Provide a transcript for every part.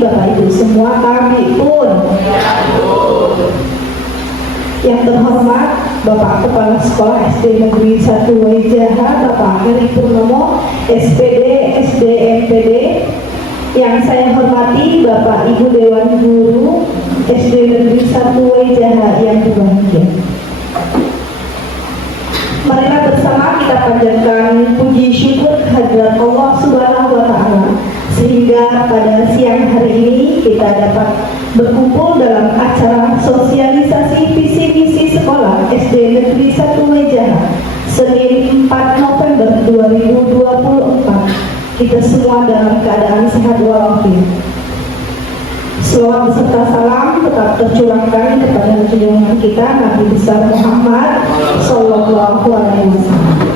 Bapak Ibu semua, kami pun. Yang terhormat Bapak Kepala Sekolah SD Negeri 1 Waijaha, Bapak Heri Purnomo, SPD, SD, MPD. Yang saya hormati Bapak Ibu Dewan Guru SD Negeri 1 Waijaha yang berbahagia. Marilah bersama kita panjatkan puji syukur kehadirat Allah Subhanahu wa Ta'ala, sehingga pada siang hari ini kita dapat berkumpul dalam acara sosialisasi visi misi sekolah SD Negeri 1 Waijaha Senin 4 November 2024. Kita semua dalam keadaan sehat walafiat. Selawat beserta salam tetap tercurahkan kepada junjungan kita Nabi besar Muhammad Sallallahu Alaihi Wasallam.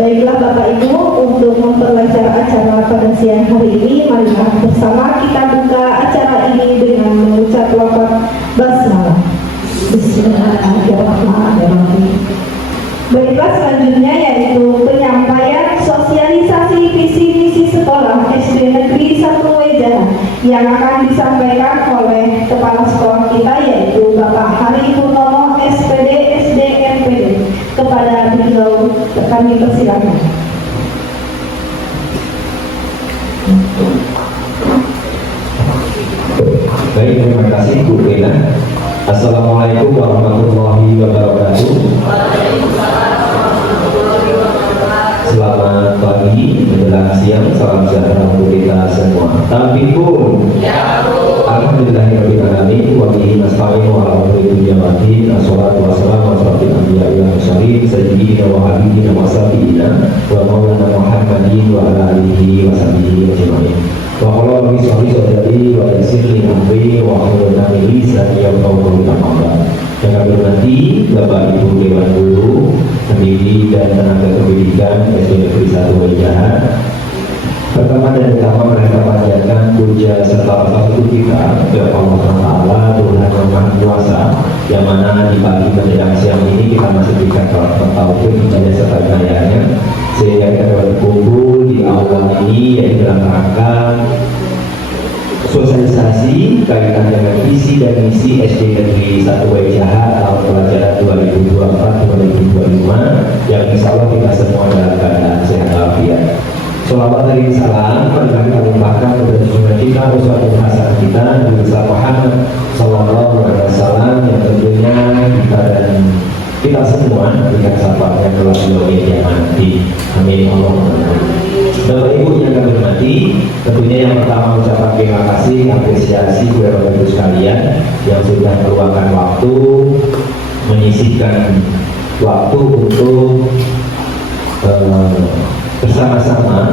Baiklah Bapak Ibu, untuk memperlancar acara pada siang hari ini, marilah bersama kita buka acara ini dengan mengucap lafaz basmalah. Bismillahirrahmanirrahim. Baiklah, selanjutnya yaitu penyampaian sosialisasi visi misi sekolah SD Negeri 1 Waijaha yang akan disampaikan oleh kepala sekolah kita yaitu Bapak Hari Purnomo, SPD, SD, MPD. Kepada beliau kami persilakan. Baik, terima kasih Bu Rina. Assalamualaikum warahmatullahi wabarakatuh. Selamat pagi, menjelang siang, salam sejahtera untuk kita semua. Tapi pun, alhamdulillahirobbilalamin, wa bihi nasta'in wa ala umuri dunya waddin. Assalatu wassalamu ala asyrofil anbiya'i wal mursalin, sayyidina wa habibina wa syafi'ina wa maulana Muhammadin wa ala alihi wa sahbihi ajma'in. Wa qala rabbi shrah li sadri wa yassir li amri wa hlul 'uqdatam min lisani yafqahu qawli. Yang kami hormati Bapak Ibu Dewan Guru, pendiri dan tenaga pendidikan SD Negeri 1 Waijaha. Pertama dan utama mereka panjatkan puja serta rasa kita kepada Allah Taala, Tuhan yang Maha Kuasa, yang mana di pagi menjelang siang ini kita masih diberikan taufiq hidayah serta hidayahnya, sehingga kita berkumpul di aula ini yaitu dalam rangka sosialisasi kaitan dengan visi dan misi SD Negeri 1 Waijaha tahun pelajaran 2024-2025 yang insya Allah kita semua dalam keadaan sehat walafiat. Sholawat dari salam marilah kita limpahkan kepada junjungan kita, uswatun hasanah kita Nabi besar Muhammad Sallallahu Alaihi Wasallam yang tentunya kita dan kita semua dengan syafaat yang telah beliau nanti. Amin Allahumma. Bapak Ibu yang kami hormati, tentunya yang pertama ucapan terima kasih, apresiasi kepada Bapak Ibu sekalian yang sudah meluangkan waktu, menyisihkan waktu untuk bersama-sama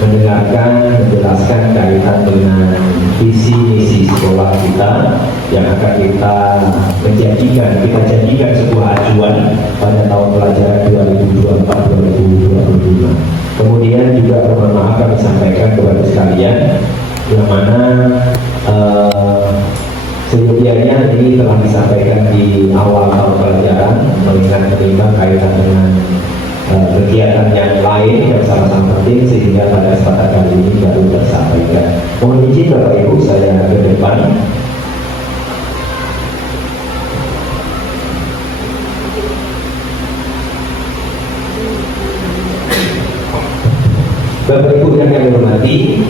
mendengarkan, menjelaskan kaitan dengan visi misi sekolah kita yang akan kita jadikan sebuah acuan pada tahun pelajaran 2024-2025. Kemudian juga mohon maaf kami sampaikan kepada sekalian yang mana sebelumnya ini telah disampaikan di awal tahun pelajaran melihat kaitan dengan kegiatan yang lain yang sama-sama penting sehingga pada kesempatan kali ini baru tersampaikan. Mohon izin Bapak Ibu saya ke depan. Bapak Ibu yang kami hormati,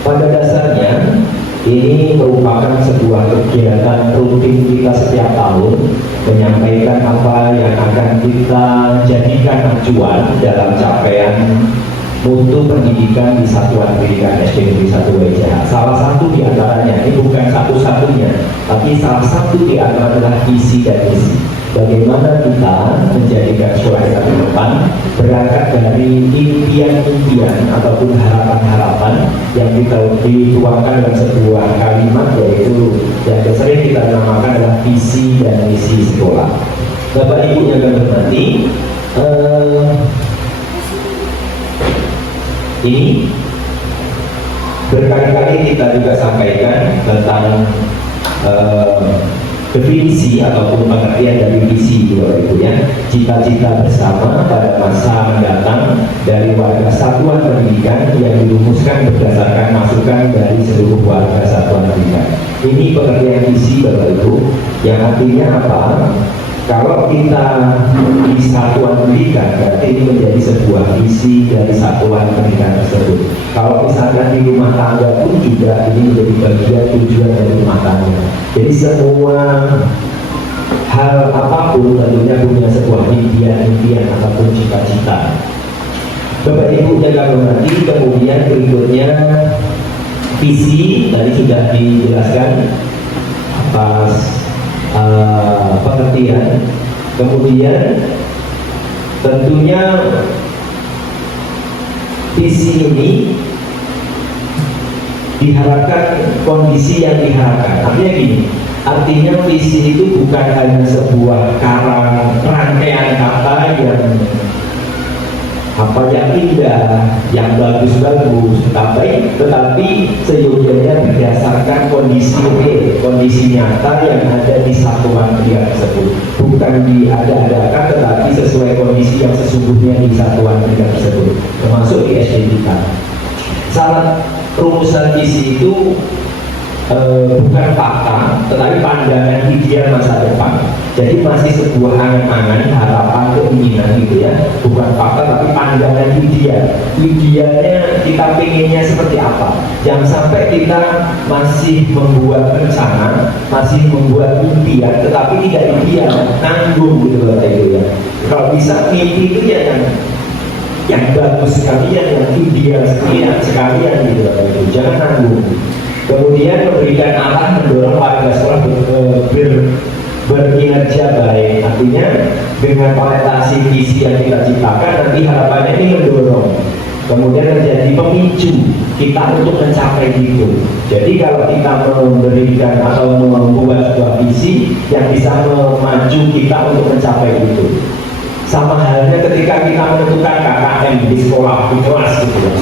pada dasarnya ini merupakan sebuah kegiatan rutin kita setiap tahun menyampaikan apa yang akan kita jadikan acuan dalam capaian mutu pendidikan di satuan pendidikan SD Negeri 1 Waijaha. Salah satu di antaranya, ini bukan satu-satunya, tapi salah satu di antara adalah visi dan misi. Bagaimana kita menjadikan sekolah kita ke depan berangkat dari impian-impian ataupun harapan-harapan yang kita dituangkan dalam sebuah kalimat, yaitu yang sering kita namakan adalah visi dan misi sekolah. Bapak Ibu yang kami hormati, ini berkali-kali kita juga sampaikan tentang definisi ataupun pengertian dari visi Bapak Ibu ya. Cita-cita bersama pada masa mendatang dari warga satuan pendidikan yang yang dirumuskan berdasarkan masukan dari seluruh warga satuan pendidikan. Ini pengertian visi Bapak Ibu, yang artinya apa? Kalau kita di satuan pendidikan, berarti ini menjadi sebuah visi dari satuan pendidikan tersebut. Kalau misalkan di rumah tangga pun juga ini menjadi bagian tujuan dari rumah tangga. Jadi semua hal apapun tentunya punya sebuah impian-impian ataupun cita-cita. Bapak Ibu yang hormati, kemudian berikutnya visi tadi sudah dijelaskan atas pengertian. Kemudian tentunya visi ini diharapkan kondisi yang diharapkan. Artinya gini, artinya visi itu bukan hanya sebuah rangkaian kata yang yang indah, yang bagus-bagus, tetapi seyogyanya berdasarkan kondisi nyata yang ada di satuan pendidikan tersebut, bukan diada-adakan, tetapi sesuai kondisi yang sesungguhnya di satuan pendidikan tersebut, termasuk di SD kita. Syarat rumusan visi itu bukan fakta, tetapi pandangan ideal masa depan. Jadi masih sebuah angan-angan, harapan, keinginan gitu ya, bukan fakta tapi pandangan ideal. Idealnya kita pengennya seperti apa? Jangan sampai kita masih membuat rencana, masih membuat impian, tetapi tidak ideal, nanggung gitu loh ya. Kalau bisa mimpi itu ya yang bagus sekalian, yang ideal sekalian gitu loh, jangan nanggung. Kemudian memberikan arah, mendorong warga sekolah berkinerja baik. Artinya dengan orientasi visi yang kita ciptakan, nanti harapannya ini mendorong, kemudian menjadi pemicu kita untuk mencapai itu. Jadi kalau kita memberikan atau membuat sebuah visi yang bisa memacu kita untuk mencapai itu, sama halnya ketika kita menentukan KKM di sekolah, di kelas gitu ya.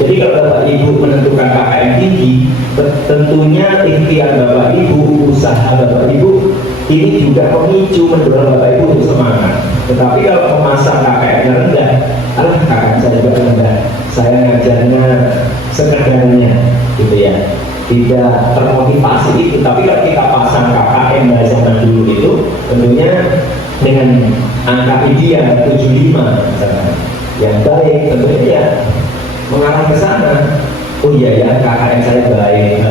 Jadi kalau Bapak Ibu menentukan KKM tinggi, tentunya ikhtiar Bapak Ibu, usaha Bapak Ibu ini juga memicu, mendorong Bapak Ibu untuk semangat. Tetapi kalau memasang KKM rendah, KKM saya juga rendah, saya ngajarnya sekedarnya gitu ya, tidak termotivasi itu. Tapi kalau kita pasang KKM dari zaman dulu itu, tentunya dengan angka ideal 75 misalkan, yang baik tentunya ya mengarah ke sana. Oh iya ya, KKM saya baik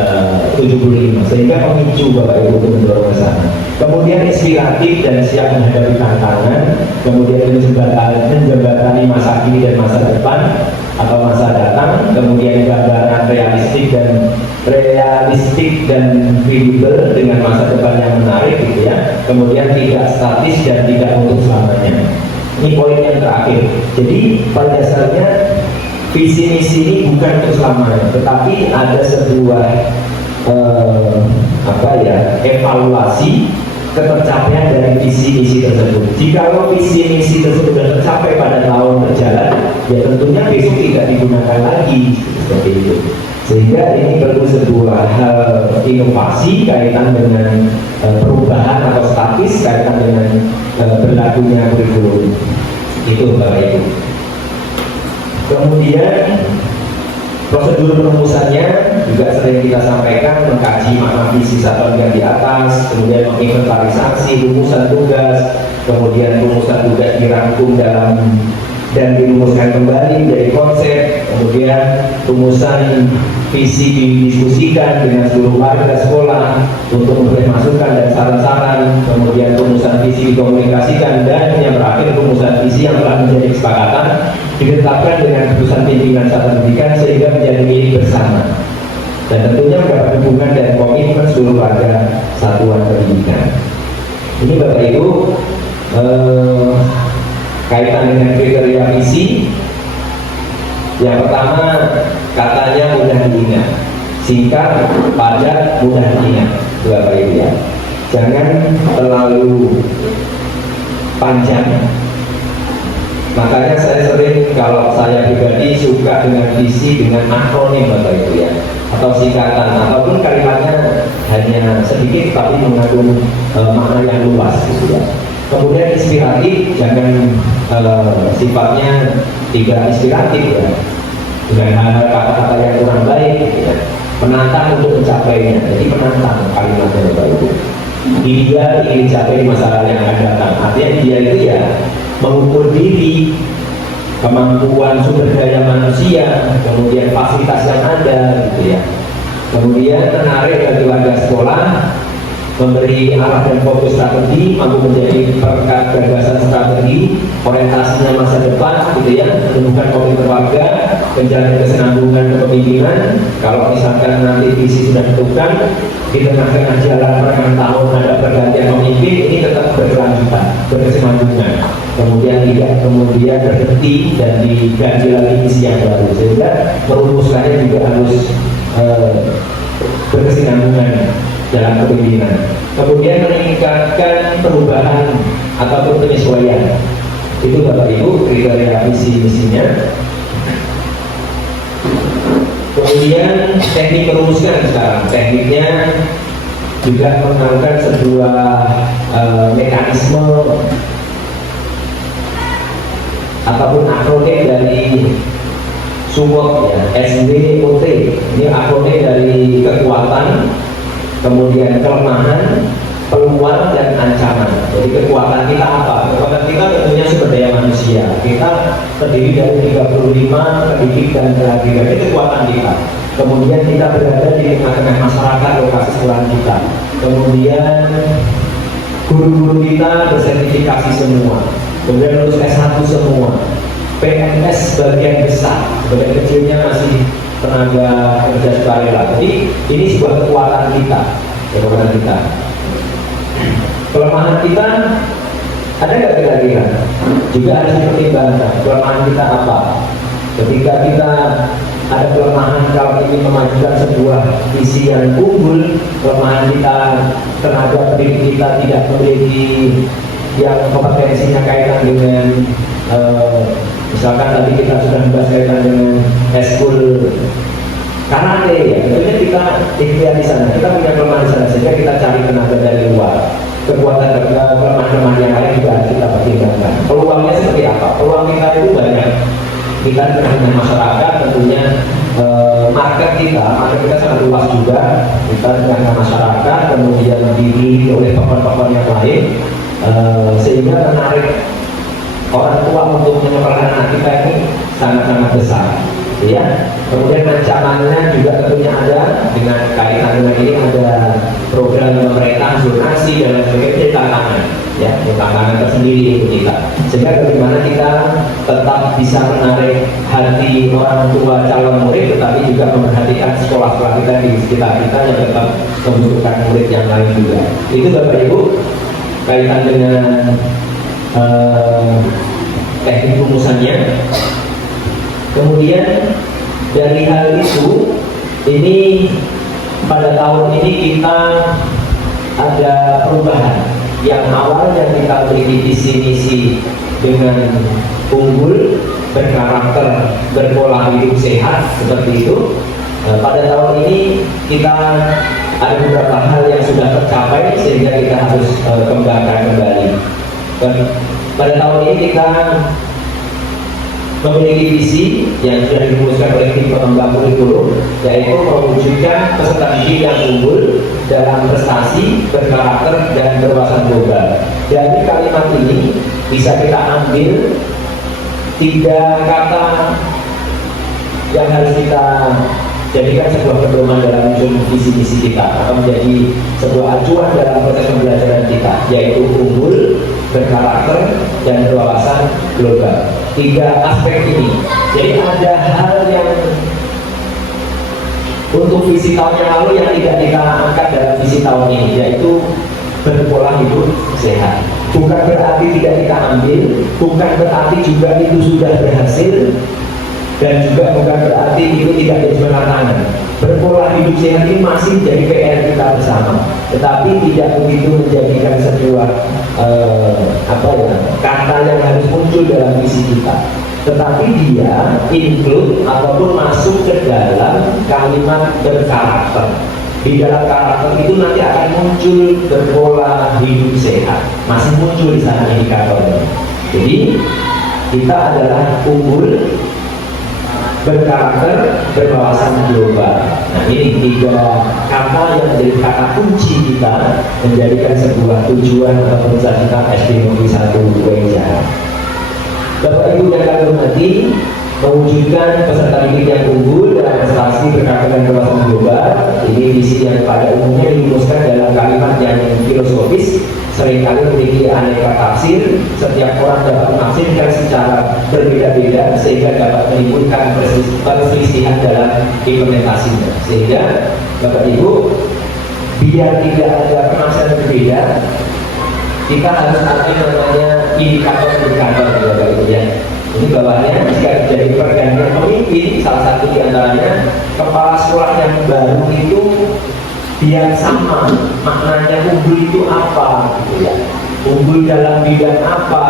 75, sehingga memicu Bapak Ibu untuk mendorong ke sana. Kemudian inspiratif dan siap menghadapi tantangan, kemudian menjembatani masa kini dan masa depan atau masa datang, kemudian gambaran realistik dan kredibel dengan masa depan yang menarik gitu ya. Kemudian tidak statis dan tidak untuk selamanya. Ini poin yang terakhir. Jadi pada dasarnya visi misi ini bukan untuk selamanya, tetapi ada sebuah evaluasi ketercapaian dari visi misi tersebut. Jika visi misi tersebut sudah tercapai pada tahun berjalan, ya tentunya besok tidak digunakan lagi seperti itu. Sehingga ini perlu sebuah hal inovasi kaitan dengan perubahan atau statis kaitan dengan berlakunya kurikulum. Itu Bapak Ibu. Kemudian prosedur perumusannya juga sering kita sampaikan, mengkaji makna visi satuan yang di atas, kemudian menginventarisasi rumusan tugas, kemudian rumusan tugas dirangkum dan dirumuskan kembali dari konsep, kemudian rumusan visi didiskusikan dengan seluruh warga sekolah untuk memberi masukan dan saran-saran, kemudian rumusan visi dikomunikasikan, dan yang terakhir rumusan visi yang telah menjadi kesepakatan ditetapkan dengan keputusan pimpinan satuan pendidikan sehingga menjadi milik bersama dan tentunya mendapat dukungan dan komitmen seluruh warga satuan pendidikan. Ini Bapak Ibu kaitan dengan kriteria visi. Yang pertama, katanya mudah diingat, singkat, padat, mudah diingat Bapak Ibu ya. Jangan terlalu panjang. Makanya saya sering, kalau saya pribadi suka dengan visi dengan akronim Bapak Ibu ya, atau singkatan, ataupun kalimatnya hanya sedikit tapi mengandung makna yang luas gitu ya. Kemudian inspiratif, jangan sifatnya tidak inspiratif ya, dengan hal-hal ideal ingin dicapai di masa yang akan datang. Artinya ideal itu ya mengukur diri, kemampuan sumber daya manusia, kemudian fasilitas yang ada gitu ya. Kemudian menarik bagi warga sekolah, memberi arah dan fokus strategi, mampu menjadi perkat gagasan strategi, orientasinya masa depan gitu ya, menemukan komitmen warga, menjalin kesenambungan kepemimpinan. Kalau misalkan nanti visi sudah ditentukan, di tengah-tengah jalan perpantauan ada pergantian pemimpin, ini tetap berkelanjutan, berkesinambungan. Kemudian tidak kemudian berhenti dan diganti lagi visi yang baru, sehingga merumuskannya juga harus berkesinambungan dalam kepemimpinan. Kemudian meningkatkan perubahan ataupun penyesuaian. Itu Bapak Ibu kriteria visi misinya. Kemudian teknik merumuskan sekarang. Tekniknya juga menggunakan sebuah mekanisme ataupun akronim dari SWOT ya, SWOT. Ini akronim dari kekuatan, kemudian kelemahan, peluang, dan ancaman. Jadi kekuatan kita apa? Kekuatan kita tentunya sumber daya manusia. Kita terdiri dari 35 pendidik dan tenaga. Ini kekuatan kita. Kemudian kita berada di tengah-tengah masyarakat lokasi sekolah kita. Kemudian guru-guru kita bersertifikasi semua. Kemudian lulus S1 semua. PNS bagian besar, bagian kecilnya masih tenaga kerja sukarela. Jadi ini sebuah kekuatan kita, kekuatan kita. Kelemahan kita ada nggak kira-kira? Juga harus dipertimbangkan. Kelemahan kita apa? Ketika kita ada kelemahan kalau ingin memajukan sebuah visi yang unggul, kelemahan kita, tenaga pendidik kita tidak memiliki yang kompetensinya kaitan dengan misalkan tadi kita sudah membahas kaitan dengan eskul karate ya, tentunya kita ikhtiar di sana, kita punya kelemahan di sana, sehingga kita cari tenaga dari luar. Kekuatan kelemahan yang lain juga harus kita pertimbangkan. Peluangnya seperti apa? Peluang kita itu banyak. Kita dengan masyarakat tentunya market kita sangat luas juga. Kita dengan masyarakat, kemudian didirikan oleh tokoh-tokoh yang lain, sehingga menarik orang tua untuk menyekolahkan anak kita ini sangat-sangat besar. Ya, kemudian ancamannya juga tentunya ada dengan kaitan dengan ini, ada program pemerintah zonasi dan lain sebagainya, tantangan ya, tantangan tersendiri untuk kita. Sehingga bagaimana kita tetap bisa menarik hati orang tua calon murid, tetapi juga memperhatikan sekolah-sekolah kita di sekitar kita yang tetap membutuhkan murid yang lain juga. Itu Bapak Ibu kaitan dengan teknik rumusannya. Kemudian dari hal itu, ini pada tahun ini kita ada perubahan. Yang awalnya kita memiliki visi misi dengan unggul, berkarakter, berpola hidup sehat seperti itu. Pada tahun ini kita ada beberapa hal yang sudah tercapai sehingga kita harus kembangkan kembali. Dan pada tahun ini kita memiliki visi yang sudah dirumuskan oleh tim pengembang kurikulum, yaitu mewujudkan peserta didik yang unggul dalam prestasi, berkarakter, dan berwawasan global. Dari kalimat ini bisa kita ambil 3 kata yang harus kita jadikan sebuah pedoman dalam visi misi kita, atau menjadi sebuah acuan dalam proses pembelajaran kita, yaitu unggul, berkarakter, dan berwawasan global. 3 aspek ini. Jadi ada hal yang untuk visi tahun yang lalu yang tidak kita angkat dalam visi tahun ini, yaitu berpola hidup sehat. Bukan berarti tidak kita ambil, bukan berarti juga itu sudah berhasil, dan juga bukan berarti itu tidak jadi tantangan. Berpola hidup sehat ini masih jadi PR kita bersama, tetapi tidak begitu menjadikan sebuah kata yang harus muncul dalam visi kita. Tetapi dia include ataupun masuk ke dalam kalimat berkarakter. Di dalam karakter itu nanti akan muncul berpola hidup sehat, masih muncul di sana indikatornya. Jadi kita adalah unggul, berkarakter, berwawasan global. Nah, ini 3 kata yang menjadi kata kunci kita menjadikan sebuah tujuan atau cita-cita SD Negeri 1 Wejahan. Bapak Ibu yang kami hormati, mewujudkan peserta didik yang unggul dan prestasi berkarakter dan berwawasan global. Ini visi yang pada umumnya dirumuskan dalam kalimat yang filosofis, seringkali memiliki aneka tafsir. Setiap orang dapat menafsirkan secara berbeda-beda sehingga dapat menimbulkan perselisihan dalam implementasinya. Sehingga Bapak Ibu, biar tidak ada penafsiran berbeda, kita harus ada yang namanya indikator-indikator ya Bapak Ibu ya. Ini bawahnya jika terjadi pergantian pemimpin, salah satu diantaranya kepala sekolah yang baru itu biar sama maknanya unggul itu apa gitu ya. Unggul dalam bidang apa,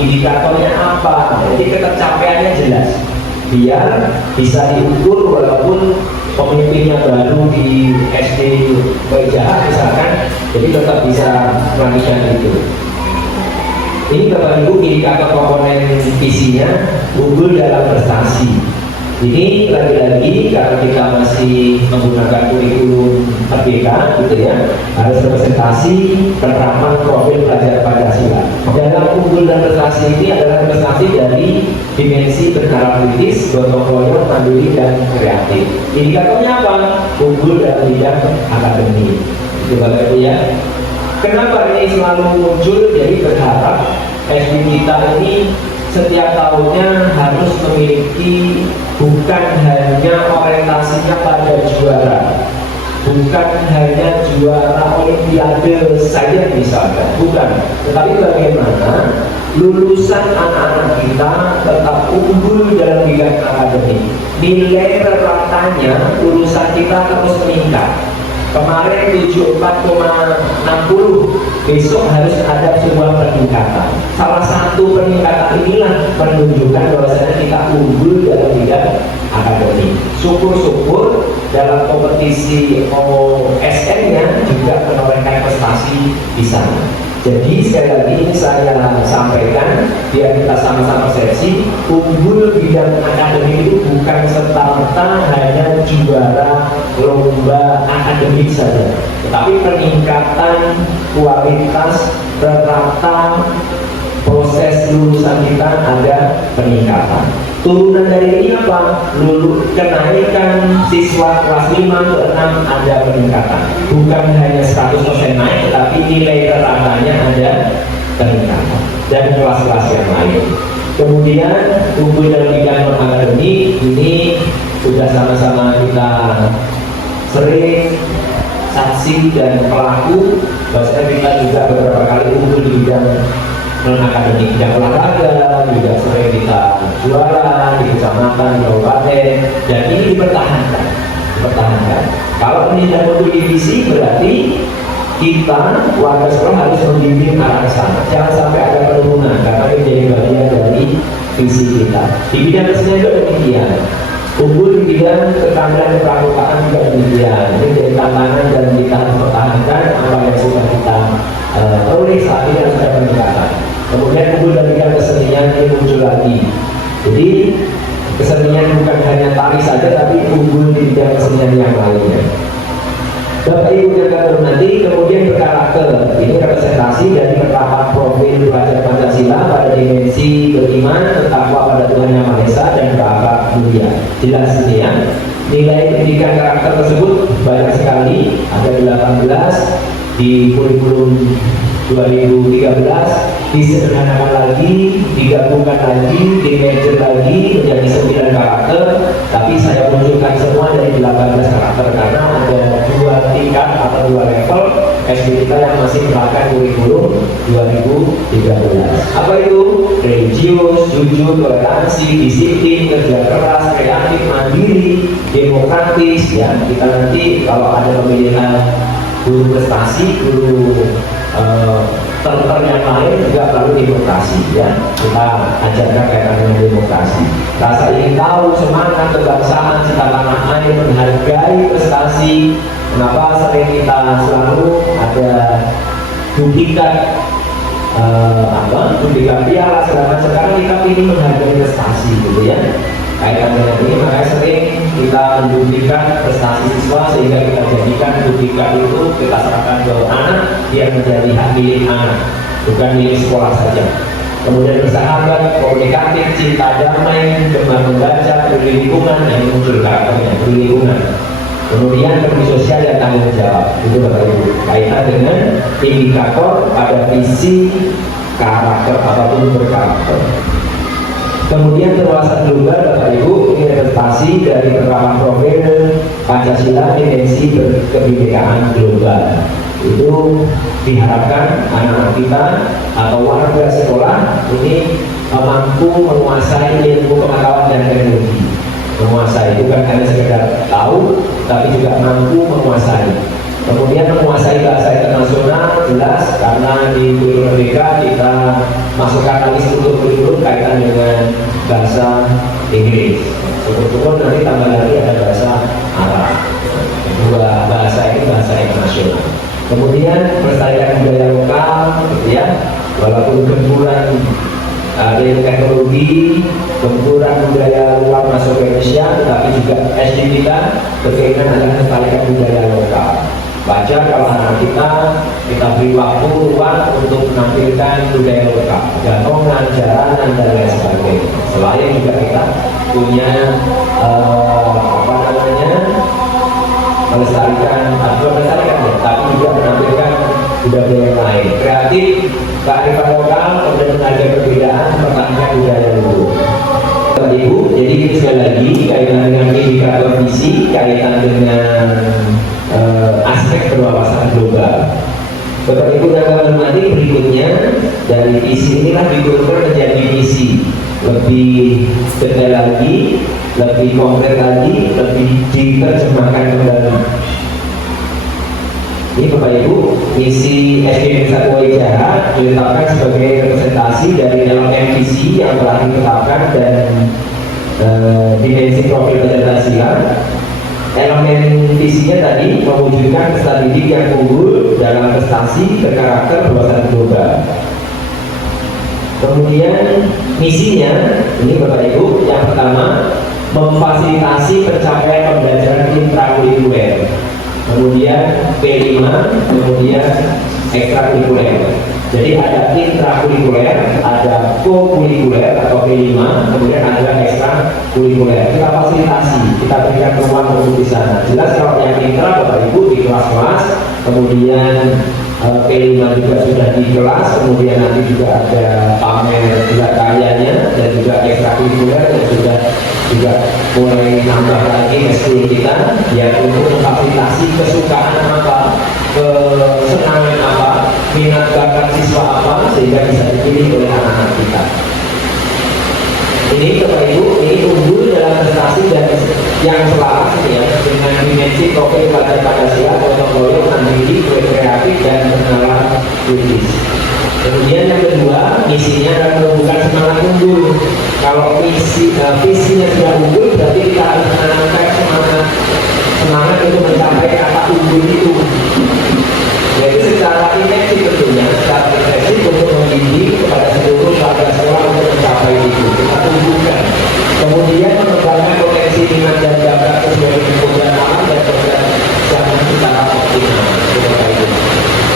indikatornya apa, jadi ketercapaiannya jelas. Biar bisa diukur walaupun pemimpinnya baru di SD Wejahan misalkan, jadi tetap bisa melanjutkan itu. Ini Bapak Ibu indikator komponen visinya unggul dalam prestasi. Ini lagi-lagi karena kita masih menggunakan kurikulum merdeka gitu ya, harus representasi penerapan profil pelajar Pancasila. Dalam unggul dan prestasi ini adalah prestasi dari dimensi bernalar kritis, gotong royong, mandiri dan kreatif. Indikatornya apa? Unggul dalam bidang akademik. Itu Bapak Ibu ya. Kenapa ini selalu muncul? Jadi berharap SD kita ini setiap tahunnya harus memiliki bukan hanya orientasinya pada juara, bukan hanya juara olimpiade saja misalkan, bukan, tetapi bagaimana lulusan anak-anak kita tetap unggul dalam bidang akademik. Nilai rata-ratanya lulusan kita terus meningkat. Kemarin 74,60, besok harus ada sebuah peningkatan. Salah satu peningkatan inilah menunjukkan bahwasanya kita unggul dalam bidang akademik. Syukur-syukur dalam kompetisi OSN-nya juga menorehkan prestasi di sana. Jadi sekali lagi ini saya sampaikan biar kita sama-sama persepsi, unggul bidang akademik itu bukan serta-merta hanya juara lomba akademik saja, tetapi peningkatan kualitas rata proses lulusan kita ada peningkatan. Turunan dari ini apa? Kenaikan siswa kelas 5 ke 6 ada peningkatan. Bukan hanya 100% naik, tetapi nilai ratanya ada peningkatan. Dan kelas-kelas yang lain. Kemudian unggul dalam bidang non-akademik ini sudah sama-sama kita sering saksi dan pelaku. Bahwasanya kita juga beberapa kali unggul di bidang non-akademik, bidang olahraga, juga sering kita juara di kecamatan, di kabupaten, dan ini dipertahankan. Kalau ini tidak untuk divisi, berarti kita warga sekolah harus membimbing arah ke sana. Jangan sampai ada penurunan, karena ini menjadi bagian dari visi kita. Di bidang kesenian juga demikian. Unggul di bidang keterampilan kepramukaan juga demikian. Ini menjadi tantangan dan kita harus pertahankan apa yang sudah kita oleh saat ini harus ada peningkatan. Kemudian unggul dari bidang kesenian ini muncul lagi. Jadi kesenian bukan hanya tari saja, tapi unggul di bidang kesenian yang lainnya. Bapak Ibu yang kami hormati, kemudian berkarakter. Ini representasi dari penerapan profil pelajar Pancasila pada dimensi beriman, bertakwa pada Tuhan Yang Maha Esa dan berakhlak mulia. Jelas ini ya. Nilai pendidikan karakter tersebut banyak sekali, ada 18 di kurikulum 2013, disederhanakan lagi, digabungkan lagi, dimerger lagi menjadi 9 karakter, tapi saya munculkan semua dari 18 karakter karena ada 2 tingkat atau 2 level SD kita yang masih menerapkan kurikulum 2013. Apa itu? Religius, jujur, toleransi, disiplin, kerja keras, kreatif, mandiri, demokratis. Ya, kita nanti kalau ada pemilihan guru prestasi, guru terter yang lain juga perlu demokrasi ya, kita ajarkan kaitan dengan demokrasi, rasa ingin tahu, semangat kebangsaan, cinta tanah air, menghargai prestasi. Kenapa sering kita selalu ada duplikat duplikat piala, sedangkan sekarang kita ingin menghargai prestasi gitu ya. Kaitan dengan ini makanya sering kita menduplikan prestasi siswa sehingga kita jadikan duplikat itu kita serahkan ke anak yang menjadi hak milik anak, bukan milik sekolah saja. Kemudian bersahabat, komunikatif, cinta damai, gemar membaca, peduli lingkungan, yang muncul karakternya, peduli lingkungan. Kemudian kerja sosial dan tanggung jawab, itu Bapak Ibu. Kaitan dengan indikator pada visi karakter ataupun berkarakter. Kemudian penguasaan global Bapak Ibu, ini representasi dari penerapan profil Pancasila dimensi kebinekaan global. Itu diharapkan anak-anak kita atau warga sekolah ini mampu menguasai ilmu pengetahuan dan teknologi. Menguasai bukan hanya sekedar tahu, tapi juga mampu menguasai. Kemudian menguasai bahasa internasional jelas karena di Guru Merdeka kita masukkan lagi struktur kurikulum kaitan dengan bahasa Inggris. Syukur-syukur nanti tambah lagi ada bahasa Arab. Dua bahasa ini bahasa internasional. Kemudian melestarikan budaya lokal, gitu ya, walaupun gempuran ilmu teknologi, gempuran budaya luar masuk ke Indonesia, tetapi juga SD kita berkeinginan adalah melestarikan budaya lokal. Wajar kalau anak kita beri waktu luang untuk menampilkan budaya lokal, gatongan, jaranan dan lain sebagainya. Selain juga kita punya melestarikan ya, tapi juga menampilkan budaya yang lain, kreatif, kearifan lokal, kemudian menghargai perbedaan, mempertahankan budaya luhur. Bapak Ibu, jadi sekali lagi kaitan dengan indikator visi, kaitan dengan aspek berwawasan global. Bapak Ibu yang kami hormati, berikutnya dari visi inilah diturunkan menjadi misi, lebih detail lagi, lebih konkret lagi, lebih diterjemahkan kembali. Ini Bapak Ibu, misi SD Negeri 1 Waijaha ditetapkan sebagai representasi dari elemen visi yang telah ditetapkan dan dimensi profil Pancasila. Elemen visinya tadi mewujudkan peserta didik yang unggul dalam prestasi berkarakter berwawasan global. Kemudian misinya, ini Bapak Ibu, yang pertama memfasilitasi pencapaian pembelajaran intrakurikuler. Kemudian P5, kemudian ekstrakurikuler. Jadi ada intrakurikuler, ada kokurikuler atau P5, kemudian ada ekstrakurikuler. Kita fasilitasi, kita berikan ruang untuk di sana. Jelas kalau yang intra Bapak Ibu di kelas-kelas, kemudian P5 juga sudah di kelas, kemudian nanti juga ada pamer juga karyanya dan juga ekstrakurikuler yang sudah juga mulai nambah lagi eskul kita yang untuk memfasilitasi kesukaan apa, kesenangan apa, minat bakat siswa apa sehingga bisa dipilih oleh anak-anak kita. Ini Bapak Ibu, ini unggul dalam prestasi dan yang selaras ya, dengan dimensi profil pada Pancasila, gotong royong, mandiri, kreatif dan berkenalan kritis. Kemudian yang kedua, misinya adalah menumbuhkan semangat unggul. Kalau visinya sudah unggul, berarti kita harus menanamkan semangat untuk mencapai kata unggul itu. Jadi secara intensif tentunya, secara intensif untuk membimbing kepada seluruh warga sekolah untuk mencapai itu. Kita tumbuhkan. Kemudian mengembangkan potensi minat dan bakat sesuai dengan kebutuhan alam dan program zaman secara optimal.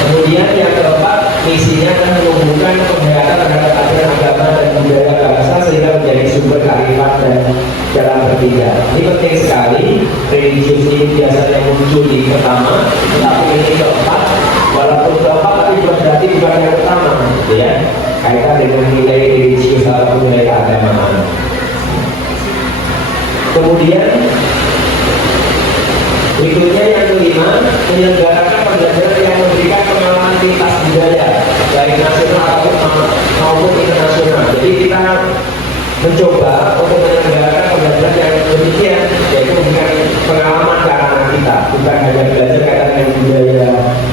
Kemudian yang keempat, misinya akan menumbuhkan penghayatan terhadap ajaran agama dan budaya bangsa sehingga menjadi sumber kearifan dan dalam bertiga. Ini penting sekali. Religius ini biasanya muncul di pertama, tetapi ini keempat. Walaupun keempat tapi bukan berarti bukan yang pertama, ya. Kaitan dengan nilai religius atau nilai keagamaan. Kemudian berikutnya yang kelima, menyelenggarakan pembelajaran yang memberikan pengalaman lintas budaya baik nasional maupun internasional. Jadi kita mencoba untuk menyelenggarakan pembelajaran yang demikian, yaitu memberikan pengalaman ke anak kita, bukan hanya belajar kaitan dengan budaya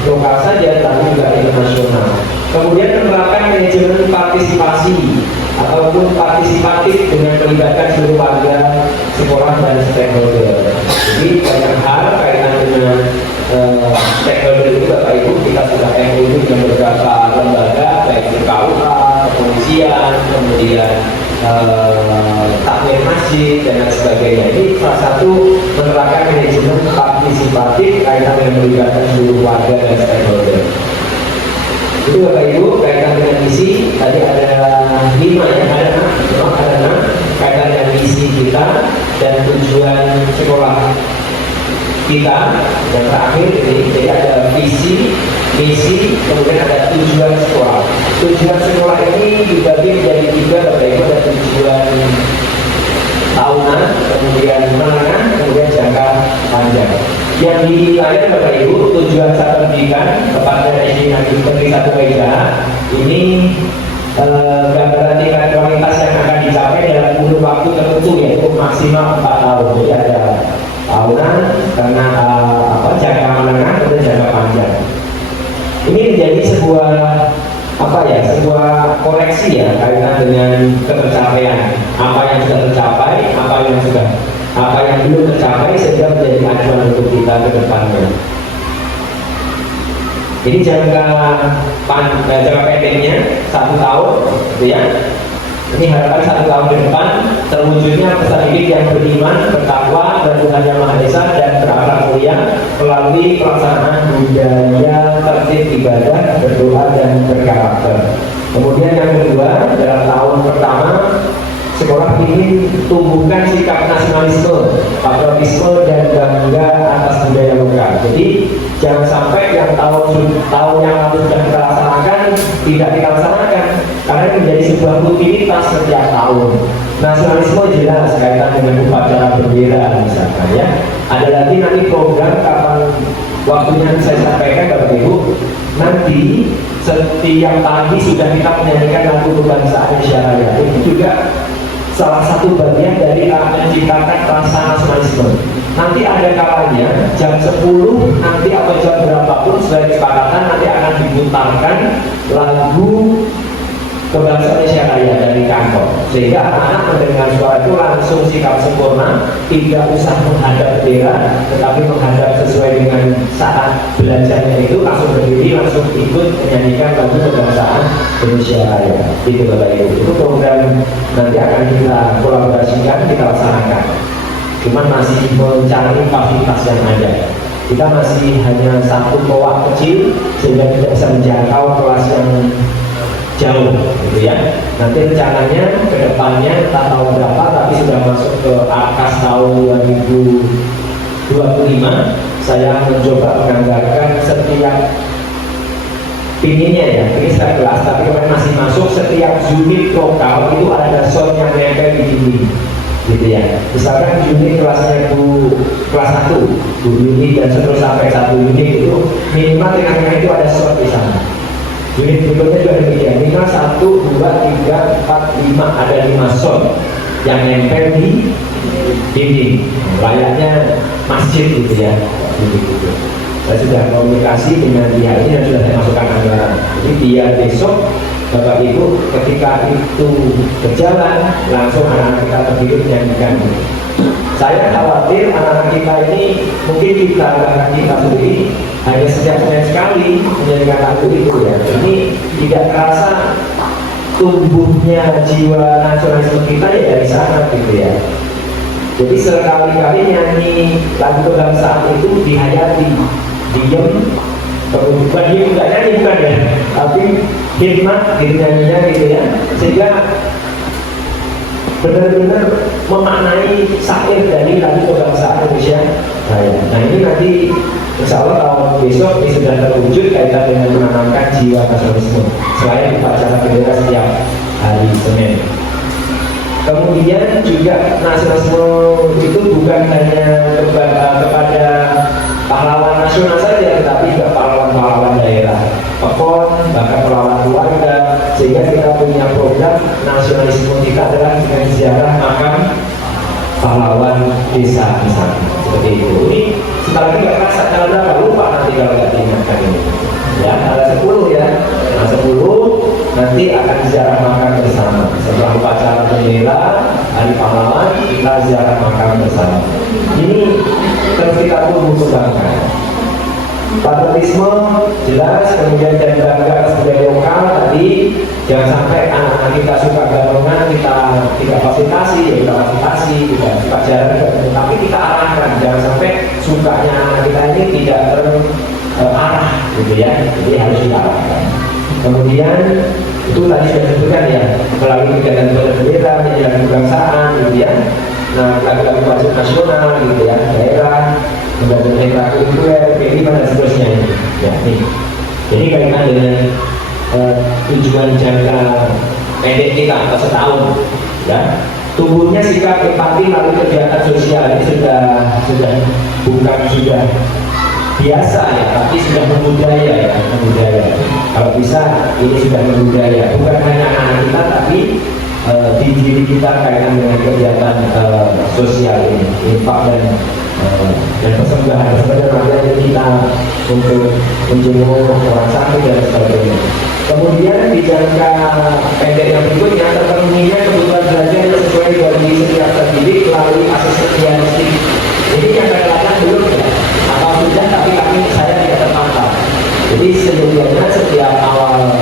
lokal saja, tapi juga internasional. Kemudian menerapkan manajemen partisipasi ataupun partisipatif dengan melibatkan seluruh warga sekolah dan stakeholder. Jadi banyak hal kaitan dengan stakeholder itu Bapak Ibu, kita sudah MOU dengan beberapa lembaga baik di KUA, kepolisian, kemudian takmir masjid masjid dan lain sebagainya. Ini salah satu menerapkan manajemen partisipatif kaitan dengan melibatkan seluruh warga dan stakeholder. Itu Bapak Ibu kaitan dengan misi tadi ada 5 ya, ada 6 kaitan dengan misi kita dan tujuan sekolah kita. Dan terakhir ini jadi ada visi, misi, kemudian ada tujuan sekolah. Tujuan sekolah ini dibagi menjadi 3 Bapak Ibu, ada tujuan tahunan, kemudian menengah, kemudian jangka panjang. Yang di layar Bapak Ibu tujuan satuan pendidikan kepada SD Negeri 1 Waijaha ini gambaran tingkat kualitas yang akan dicapai dalam kurun waktu tertentu yaitu maksimal 4 tahun. Jadi ada tahunan, karena jangka menengah, kemudian jangka panjang. Ini menjadi sebuah sebuah koleksi ya kaitan dengan ketercapaian, apa yang sudah tercapai, apa yang belum tercapai sehingga menjadi acuan untuk kita ke depannya. Ini jangka pendeknya 1 tahun, gitu ya. Ini harapan 1 tahun ke depan terwujudnya peserta didik yang beriman, bertakwa, bertuhan yang Maha Esa dan berakhlak mulia melalui pelaksanaan budaya tertib ibadah, berdoa dan berkarakter. Kemudian yang kedua, dalam tahun pertama sekolah ingin tumbuhkan sikap nasionalisme, patriotisme dan bangga atas budaya lokal. Jadi jangan sampai yang tahun yang lalu sudah kita laksanakan tidak kita laksanakan, karena ini menjadi sebuah rutinitas setiap tahun. Nasionalisme jelas kaitan dengan upacara bendera misalkan ya. Ada lagi nanti program kapan waktunya saya sampaikan Bapak Ibu. Nanti setiap pagi sudah kita menyanyikan lagu kebangsaan Indonesia Raya. Itu juga salah satu bagian dari menciptakan rasa nasionalisme. Nanti ada kalanya jam 10 nanti atau jam berapapun sesuai kesepakatan nanti akan diputarkan lagu kebangsaan Indonesia Raya dari kantor, sehingga anak-anak mendengar suara itu langsung sikap sempurna, tidak usah menghadap bendera, tetapi menghadap sesuai dengan saat belajarnya itu langsung berdiri, langsung ikut menyanyikan lagu kebangsaan Indonesia Raya. Itu Bapak Ibu. Itu program nanti akan kita kolaborasikan, kita laksanakan. Cuman masih mencari fasilitas yang ada. Kita masih hanya 1 toa kecil sehingga tidak bisa menjangkau kelas yang jauh, gitu ya. Nanti rencananya ke depannya tak tahu berapa, tapi sudah masuk ke AKAS tahun 2025. Saya mencoba menganggarkan setiap pinginnya ya, ini 11, tapi kemarin masih masuk setiap unit lokal itu ada sound yang nempel di dinding, gitu ya. Misalkan unit kelasnya kelas 1, 2 unit dan seterusnya sampai 1 unit itu minimal tengah-tengah itu ada sound di sana. Unit berikutnya juga demikian, minimal 1, 2, 3, 4, 5 ada 5 sound yang nempel di dinding, layaknya masjid gitu ya. Gitu. Saya sudah komunikasi dengan pihak ini dan sudah saya masukkan anggaran. Jadi biar besok Bapak Ibu ketika itu berjalan langsung anak-anak kita tertidur menyanyikan. Saya khawatir anak-anak kita ini mungkin bahkan kita sendiri hanya setiap Senin sekali menyanyikan lagu itu ya. Ini tidak terasa tumbuhnya jiwa nasionalisme kita ya dari sana gitu ya. Jadi sekali-kali nyanyi lagu kebangsaan itu dihayati, diem, bukan diem, nggak nyanyi bukan ya, tapi hikmat gitu nyanyinya gitu ya, sehingga benar-benar memaknai syair dari lagu kebangsaan Indonesia Raya. Nah ini nanti insya Allah tahun besok ini sudah terwujud kaitan dengan menanamkan jiwa nasionalisme selain upacara bendera setiap hari Senin. Kemudian juga nasionalisme itu bukan hanya kepada pahlawan nasional saja, tetapi juga pahlawan-pahlawan daerah, pekon, bahkan pahlawan keluarga. Sehingga kita punya program nasionalisme kita adalah dengan ziarah makam pahlawan desa misalnya, seperti itu. Ini setelah lagi nggak kerasa tanggal berapa, lupa nanti kalau nggak diingatkan ini. Ya, tanggal 10 ya, tanggal 10 nanti akan ziarah makam bersama. Setelah upacara bendera hari pahlawan kita ziarah makam bersama. Ini terus kita tumbuh kembangkan. Patriotisme jelas, kemudian dan bangga sebagai lokal tadi, jangan sampai anak-anak kita suka garongan kita tidak fasilitasi, ya kita fasilitasi, tidak suka jalan, tapi kita arahkan, jangan sampai sukanya anak kita ini tidak terarah, gitu ya. Jadi harus kita arahkan. Kemudian itu tadi saya sebutkan ya, melalui kegiatan bendera, menjaga kebangsaan, gitu ya. Nah, lagu-lagu wajib nasional, gitu ya, daerah, kemudian ekstrakurikuler, PI dan seterusnya. Ya, nih. Jadi kaitan dengan tujuan jangka pendek kita atau setahun, ya. Tumbuhnya sikap empati melalui kegiatan sosial ini sudah bukan sudah biasa ya, tapi sudah membudaya ya, membudaya. Kalau bisa ini sudah membudaya, bukan hanya anak kita tapi di diri kita kaitan dengan kegiatan sosial ini, infak dan persembahan sebenarnya kita untuk menjenguk orang sakit dan sebagainya. Kemudian di jangka pendek yang berikutnya terpenuhinya kebutuhan belajar yang sesuai bagi setiap terdidik melalui asesmen diagnostik. Jadi yang kadang-kadang belum ya, apa sudah tapi saya tidak terpantau. Jadi sejujurnya setiap awal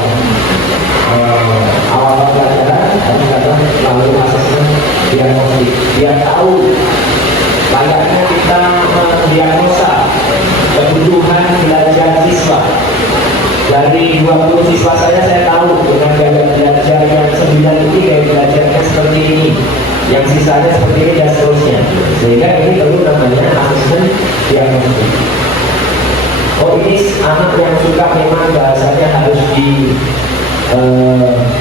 pelajaran harus datang melalui asesmen diagnostik. Biar tahu layaknya kita mendiagnosa kebutuhan belajar siswa. Dari 20 siswa saya tahu dengan gaya belajar yang 9 ini gaya belajarnya seperti ini, yang sisanya seperti ini dan seterusnya. Sehingga ini perlu namanya asesmen diagnostik. Oh, ini anak yang suka memang bahasanya harus di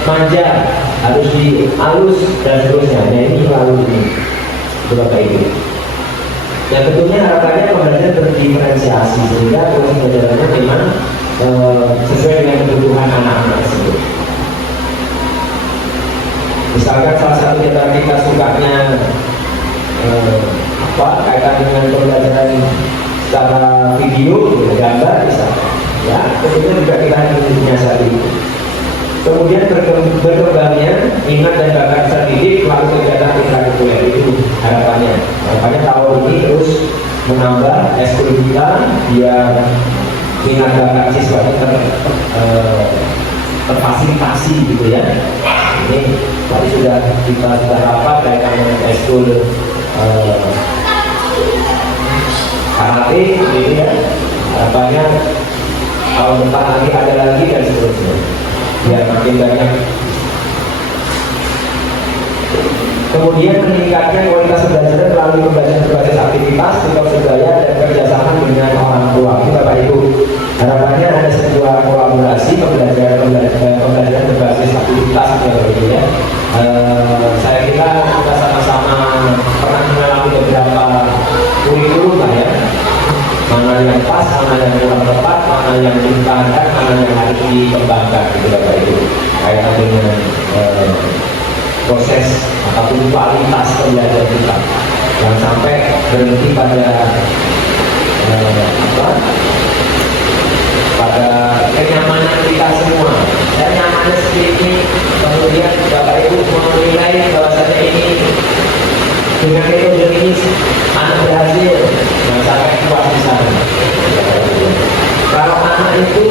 manja, harus dihalus dan seterusnya. Nah, ini lalu ini berapa ini. Yang tentunya harapannya pembelajaran berdiferensiasi sehingga proses pembelajarannya memang sesuai dengan kebutuhan anak-anak tersebut. Misalkan salah satu di antara kita sukanya kaitan dengan pembelajaran secara video, gambar misalnya, ya tentunya juga kita harus menyiasati. Kemudian berkembangnya minat dan bakat terdidik melalui kegiatan ekstrakurikuler itu harapannya. Harapannya tahun ini terus menambah ekskul kita biar minat bakat siswanya terfasilitasi gitu ya. Ini tadi sudah kita rapat kaitan dengan ekskul karate gitu ya. Harapannya tahun depan lagi ada lagi dan seterusnya. Biar makin banyak. Kemudian meningkatkan kualitas pembelajaran melalui pembelajaran berbasis aktivitas, tutor sebaya dan kerjasama dengan orang tua. Ini Bapak Ibu, harapannya ada sebuah kolaborasi pembelajaran berbasis aktivitas ya. Saya kira kita sama-sama pernah mengalami beberapa kurikulum lah ya. Mana yang pas, mana yang kurang tepat, mana yang dipertahankan, mana yang harus dikembangkan, gitu Bapak Ibu. Kaitan dengan proses ataupun kualitas pembelajaran kita, jangan sampai berhenti pada pada kenyamanan kita semua. Saya nyaman seperti kemudian Bapak Ibu menilai bahwasanya ini dengan metode ini anak berhasil, jangan sampai puas di sana. Kalau anak itu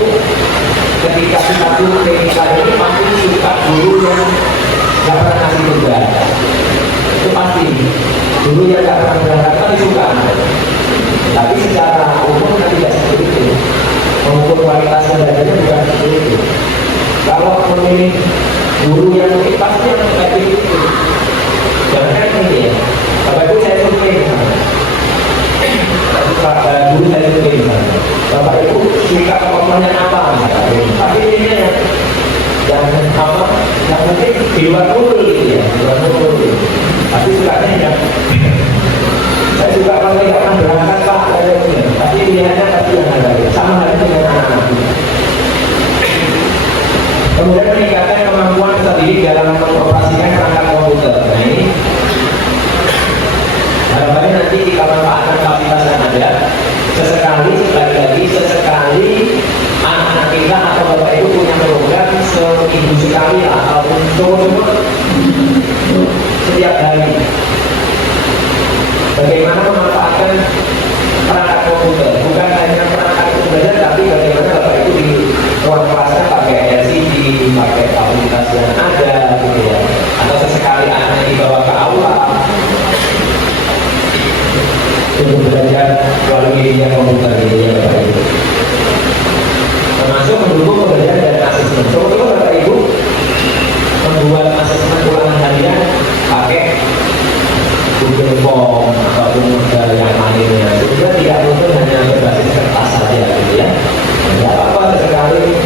ketika kita guru TK ini pasti suka guru yang nggak pernah kasih tugas, itu pasti guru yang nggak pernah berangkat pasti suka. Tapi secara umum kan tidak seperti itu. Mengukur kualitas belajarnya bukan seperti itu. Kalau memilih guru yang mungkin pasti yang kayak itu. Jangan kan ini ya. Bapak Ibu saya survei misalnya. Guru saya survei misalnya. Bapak Ibu suka komponen apa misalnya. Tapi ini yang apa? Yang penting di luar guru gitu ya, di luar guru. Tapi sukanya yang saya juga kalau tidak pernah berangkat Pak, tapi pilihannya pasti yang ada. Sama halnya dengan anak-anak. Kemudian meningkatkan kemampuan terdidik dalam mengoperasikan perangkat komputer. Nah ini harapannya nanti kita manfaatkan kapasitas yang ada. Sesekali anak-anak kita atau Bapak Ibu punya program seminggu sekali ataupun semua setiap hari. Bagaimana memanfaatkan perangkat komputer, bukan hanya belajar melalui media komputer gitu ya Bapak Ibu. Termasuk mendukung pembelajaran dan asesmen. Coba Bapak Ibu membuat asesmen ulangan harian pakai Google Form ataupun yang lainnya, sehingga tidak mungkin hanya berbasis kertas saja gitu ya. Tidak apa-apa sekali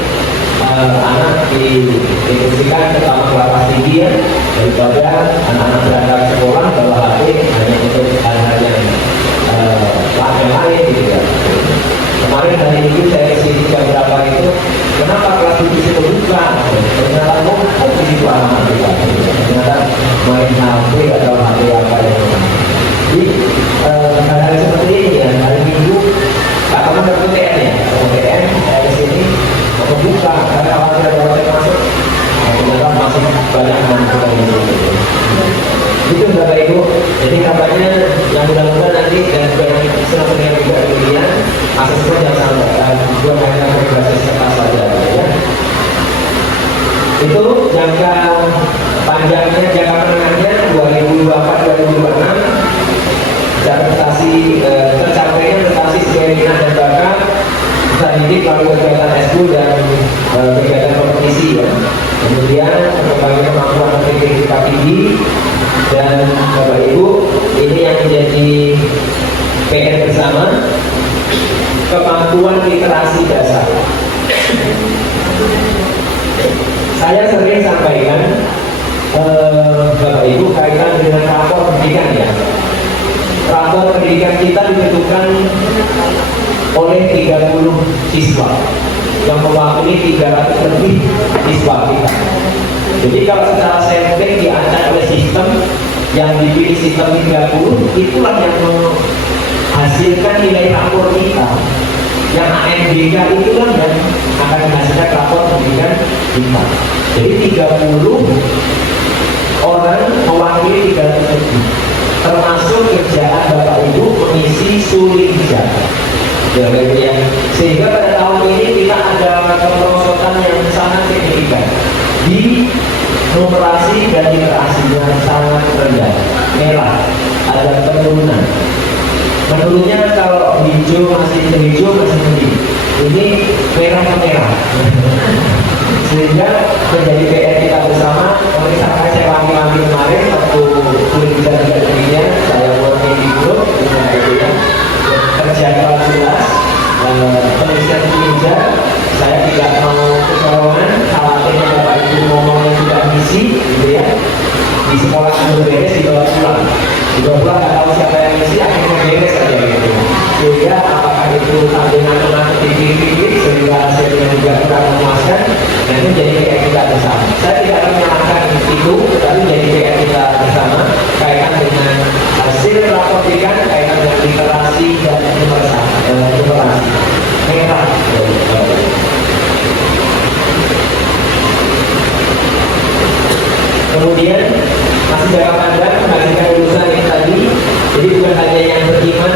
anak diinstruksikan ke kelas tinggi ya, daripada anak-anak berangkat sekolah bawa HP hanya untuk hal-hal yang lain gitu ya. Kemarin hari Minggu saya kesini jam berapa itu, kenapa kelas itu buka? Ternyata kok di situ anak kita, ternyata main HP atau HP apa yang lain. Jadi hal-hal seperti ini ya, hari Minggu Pak Taman ke PTN ya, PTN saya kesini mau buka karena awalnya ada orang masuk, ternyata masih banyak anak-anak yang gitu. Itu Bapak Ibu, jadi kabarnya yang mudah-mudahan nanti dan juga yang senang-senang juga kemudian asesmen yang sama bukan hanya berbasis kertas saja ya. Itu jangka panjangnya, jangka menengahnya 2024-2026 dan prestasi tercapainya prestasi sesuai minat dan bakat peserta didik melalui kegiatan eskul dan kegiatan kompetisi ya. Kemudian perkembangan kemampuan berpikir kita tinggi. Dan Bapak Ibu, ini yang menjadi PR bersama, kemampuan literasi dasar. Saya sering sampaikan Bapak Ibu kaitan dengan rapor pendidikan ya. Rapor pendidikan kita ditentukan oleh 30 siswa yang mewakili 300 lebih siswa kita. Jadi kalau secara sampling diacak oleh sistem yang dipilih sistem 30, itulah yang menghasilkan nilai rapor kita. Yang ANBK itulah yang akan menghasilkan rapor pendidikan kita. Jadi 30 orang mewakili 300 lebih, termasuk kerjaan Bapak Ibu mengisi sulinja. Ya, sehingga pada tahun ini kita ada kemerosotan yang sangat signifikan di numerasi dan literasinya sangat rendah, merah, ada penurunan. Menurunnya kalau hijau masih mending, ini merah ke merah. Sehingga menjadi PR kita bersama. Misalkan saya wangi-wangi kemarin waktu kuliah juga demikian, saya mulai di grup dengan idenya kerja kelas jelas, penelitian kinerja. Saya tidak mau kecolongan, khawatirnya Bapak Ibu ngomongnya juga ngisi gitu ya. Di sekolah sudah beres, dibawa pulang nggak tahu siapa yang ngisi, akhirnya beres saja gitu. Sehingga apakah itu tanggungan anak tinggi-tinggi sehingga hasilnya juga kurang memuaskan, dan itu jadi PR kita bersama. Saya tidak akan menyalahkan itu, tetapi jadi PR kita bersama kaitan dengan hasil rapor pendidikan, kaitan dengan literasi dan numerasi merah. Kemudian masih jangka panjang menghasilkan lulusan yang tadi. Jadi bukan hanya yang beriman,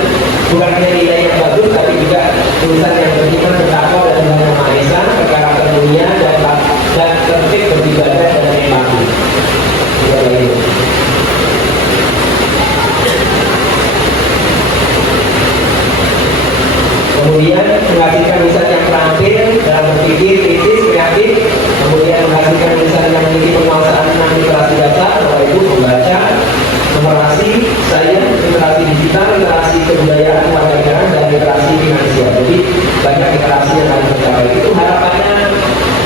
bukan hanya nilai yang bagus, tapi juga lulusan yang beriman, bertakwa dan Tuhan Maha Esa, berkarakter mulia dan tertib beribadah dan empati. Kemudian menghasilkan lulusan yang terampil dalam berpikir kritis, kreatif. Kemudian menghasilkan lulusan yang memiliki penguasaan tentang literasi dasar, Bapak Ibu membaca, numerasi, sains, literasi digital, literasi kebudayaan kewarganegaraan, dan literasi finansial. Jadi banyak literasi yang harus tercapai. Itu harapannya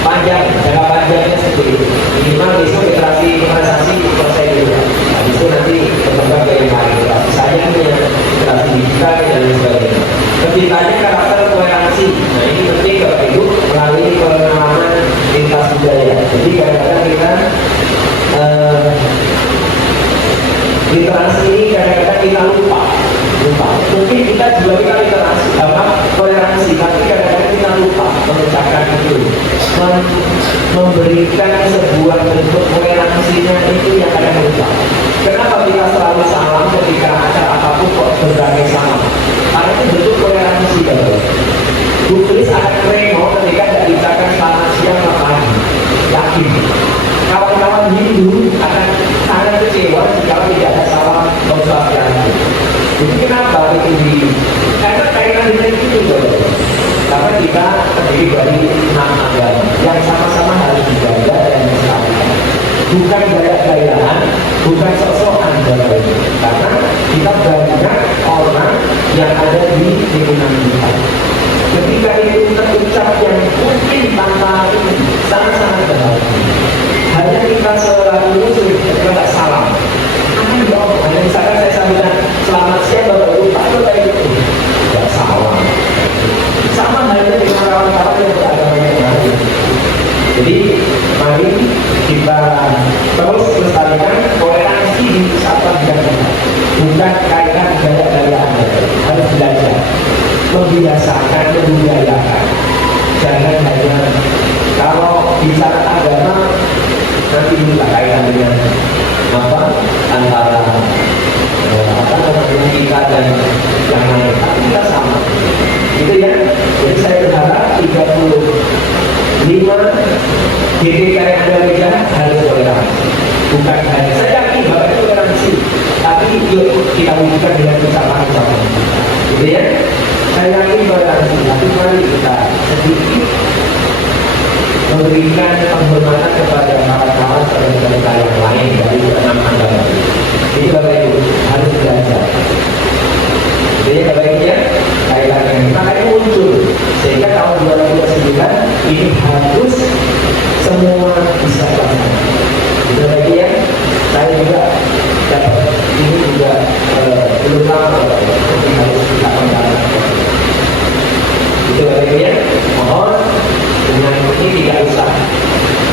panjang, jangka panjangnya seperti itu. Minimal besok literasi investasi selesai dulu. Habis itu nanti berkembang ke yang lain. Literasi sains, literasi digital, dan lain sebagainya. Ketiganya karakter toleransi. Nah ini penting Bapak Ibu melalui pengenalan lintas budaya. Jadi kadang-kadang kita literasi ini kadang-kadang kita lupa. Mungkin kita juga literasi sama toleransi, tapi kadang-kadang kita lupa mengucapkan itu. Memberikan sebuah bentuk toleransinya itu yang kadang lupa. Kenapa kita selalu salam ketika acara apapun kok berbagai salam? Karena itu bentuk toleransi Bapak. Bu Kris akan remo ketika tidak diucapkan selamat siang atau pagi. Yakin. Kawan-kawan Hindu akan sangat kecewa jika tidak ada salam konsultasi. Jadi kenapa itu kita terdiri dari 6 agama yang sama-sama harus dijaga dan dilestarikan. Bukan gaya-gayaan, bukan sok-sokan Bapak Ibu. Karena kita banyak orang yang ada di lingkungan kita. Ketika itu terucap yang mungkin tanpa ini sangat-sangat berharga. Hanya kita selalu musuh, kita tak salah. Hanya misalkan saya sampaikan selamat siang Bapak Ibu, Pak kayak gitu, tidak salah. Sama halnya dengan kawan-kawan yang beragama yang lain. Jadi mari kita terus melestarikan toleransi di satu bidang, bukan kaitan gaya-gayaan. Harus belajar, membiasakan, membudayakan. Jangan hanya kalau bicara agama nanti kita kaitan dengan antara kita dan yang lain. Tapi kita sama, gitu ya. Jadi saya berharap 35 GTK yang ada lihat harus toleransi. Bukan hanya saya yakin bahwa itu toleransi, tapi yuk kita wujudkan dengan ucapan-ucapan, gitu ya. Saya yakin toleransi, tapi mari kita sedikit memberikan penghormatan kepada kawan-kawan saudara-saudara yang lain dari 6 agama. Jadi Bapak Ibu harus belajar. Jadi Bapak Ibu ya, kaitan yang makanya muncul sehingga tahun 2029 ini harus semua bisa lakukan. Jadi Bapak Ibu ya, saya juga dapat ini juga belum lama tapi harus kita kembangkan. Itu Bapak Ibu ya, mohon dengan ini tidak usah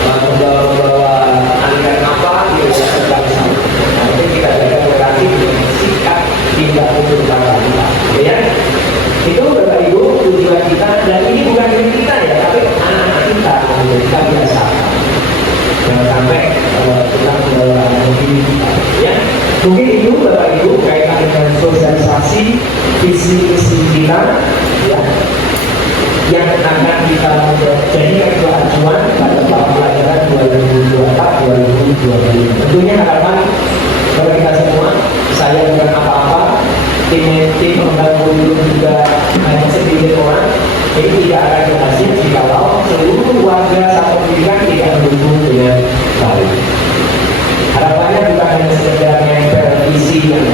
membawa aliran apa tidak usah. Nanti kita jaga toleransi dengan sikap tidak untuk kita, ya. Itu Bapak Ibu tujuan kita, dan ini bukan dari kita ya, tapi anak-anak kita biasa. Jangan sampai kita membawa mobil kita, ya. Mungkin itu Bapak Ibu kaitan dengan sosialisasi visi misi kita, ya, yang akan kita jadikan acuan pada tahun pelajaran 2024-2025. Tentunya harapan kepada kita semua, saya bukan apa-apa, tim membangun juga hanya sedikit orang. Ini tidak akan berhasil jika seluruh warga satu pendidikan tidak mendukung dengan baik. Harapannya bukan hanya sekedar nempel visi yang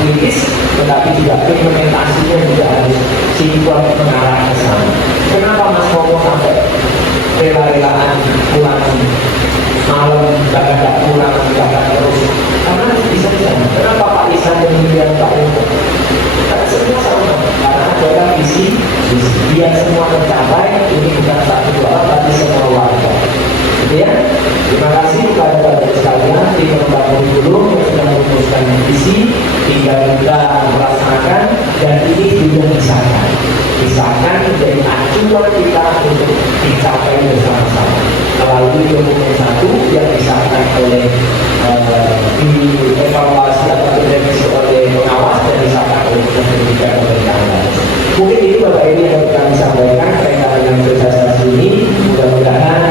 kritis, tetapi juga implementasinya juga harus sinkron mengarah ke sana. Kenapa Mas Koko sampai rela-relaan pulang malam, tidak pulang, tidak terus? Karena bisa di sana. Kenapa Pak Isan dan Pak Eko? Karena semua sama. Karena ada visi, biar semua tercapai. Ini bukan satu orang, tapi semua warga. Gitu ya. Terima kasih kepada Bapak sekalian, tim membangun dulu yang sudah merumuskan visi, tinggal kita melaksanakan, dan ini juga disahkan menjadi acuan kita untuk dicapai bersama-sama melalui dokumen satu yang disahkan oleh dievaluasi atau direvisi oleh pengawas dan disahkan oleh pendidikan pemerintahan. Mungkin itu Bapak Ibu yang kami sampaikan terkait dengan sosialisasi ini. Mudah-mudahan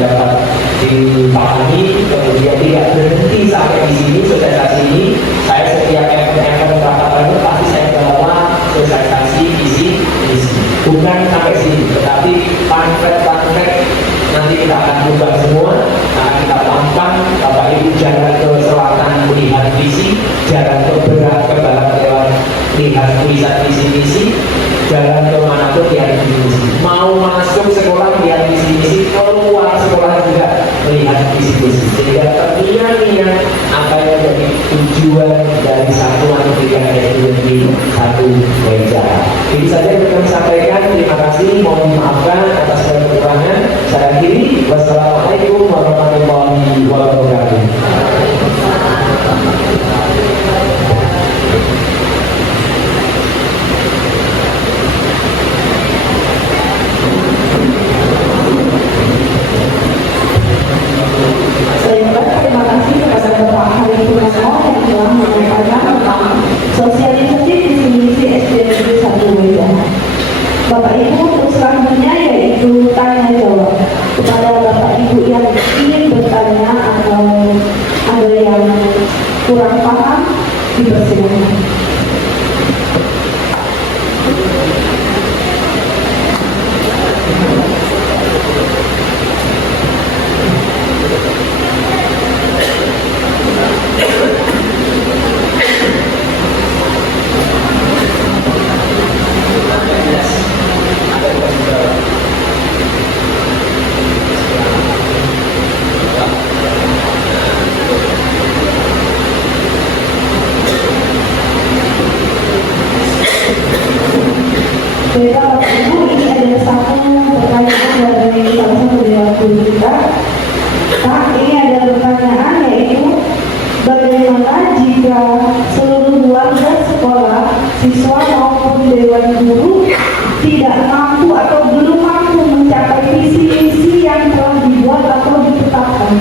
dapat dipahami, kemudian tidak berhenti sampai di sini sosialisasi ini. Saya setiap event rapat pasti saya bawa sosialisasi visi misi, bukan sampai sini, tetapi pamflet nanti kita akan buka semua, akan kita pampang. Bapak Ibu jalan ke selatan melihat visi, jalan ke barat lewat lihat tulisan visi misi, jalan ke manapun lihat visi misi. Mau masuk sekolah lihat visi misi, keluar sekolah juga melihat visi misi. Sehingga terlihat apa yang jadi tujuan dari satuan pendidikan di satu meja. Ini saja yang kami sampaikan. Terima kasih. Mohon dimaafkan atas kekurangan. Saya akhiri. Wassalamualaikum warahmatullahi wabarakatuh. Terima kasih kepada Bapak Hari Purnomo yang telah menyampaikan tentang sosialisasi visi misi SD Negeri 1 Wedah. Bapak Ibu, untuk selanjutnya yaitu tanya jawab kepada Bapak Ibu yang ingin bertanya atau ada Baiklah Bapak Ibu, ini ada satu pertanyaan dari salah satu dewan guru kita. Pak, ini ada pertanyaan yaitu bagaimana jika seluruh warga sekolah, siswa maupun dewan guru tidak mampu atau belum mampu mencapai visi-misi yang telah dibuat atau ditetapkan?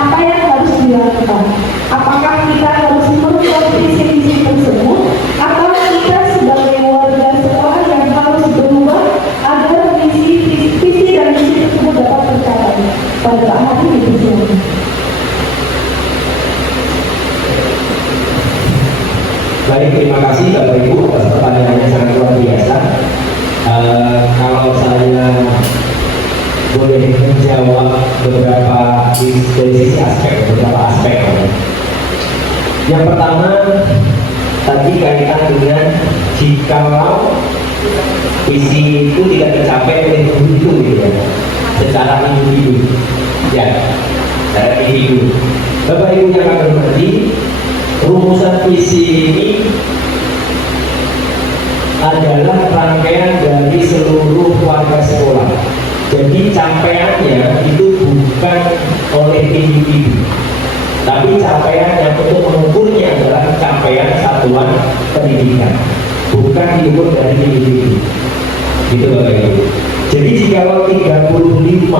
Apa yang harus dilakukan? Apakah kita harus merubah visi-misi tersebut atau kita sebagai warga sekolah yang harus berubah agar visi dan misi tersebut dapat tercapai? Pada Pak Hadi dipersilakan. Baik, terima kasih Bapak Ibu atas pertanyaannya sangat luar biasa. Kalau saya boleh menjawab beberapa dari sisi beberapa aspek. Yang pertama tadi kaitan dengan jikalau visi itu tidak tercapai oleh guru gitu ya, secara individu, ya, secara individu. Bapak Ibu yang akan berarti rumusan visi ini adalah rangkaian dari seluruh warga sekolah. Jadi capaiannya itu bukan oleh individu, tapi capaian yang untuk mengukurnya adalah capaian satuan pendidikan, bukan diukur dari individu. Gitu Bapak Ibu. Jadi jika 35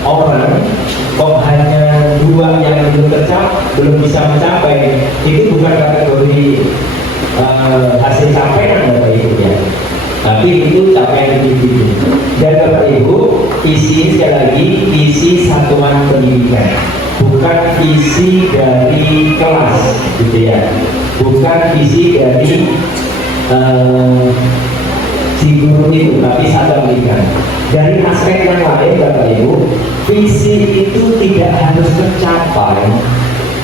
orang kok hanya 2 yang belum bisa mencapai, itu bukan kategori hasil capaian Bapak Ibu ya, tapi itu capaian individu. Dan Bapak Ibu, visi sekali lagi visi satuan pendidikan, bukan visi dari kelas gitu ya, bukan visi dari si guru itu, tapi satuan pendidikan. Dari aspek yang lain Bapak Ibu, visi itu tidak harus tercapai,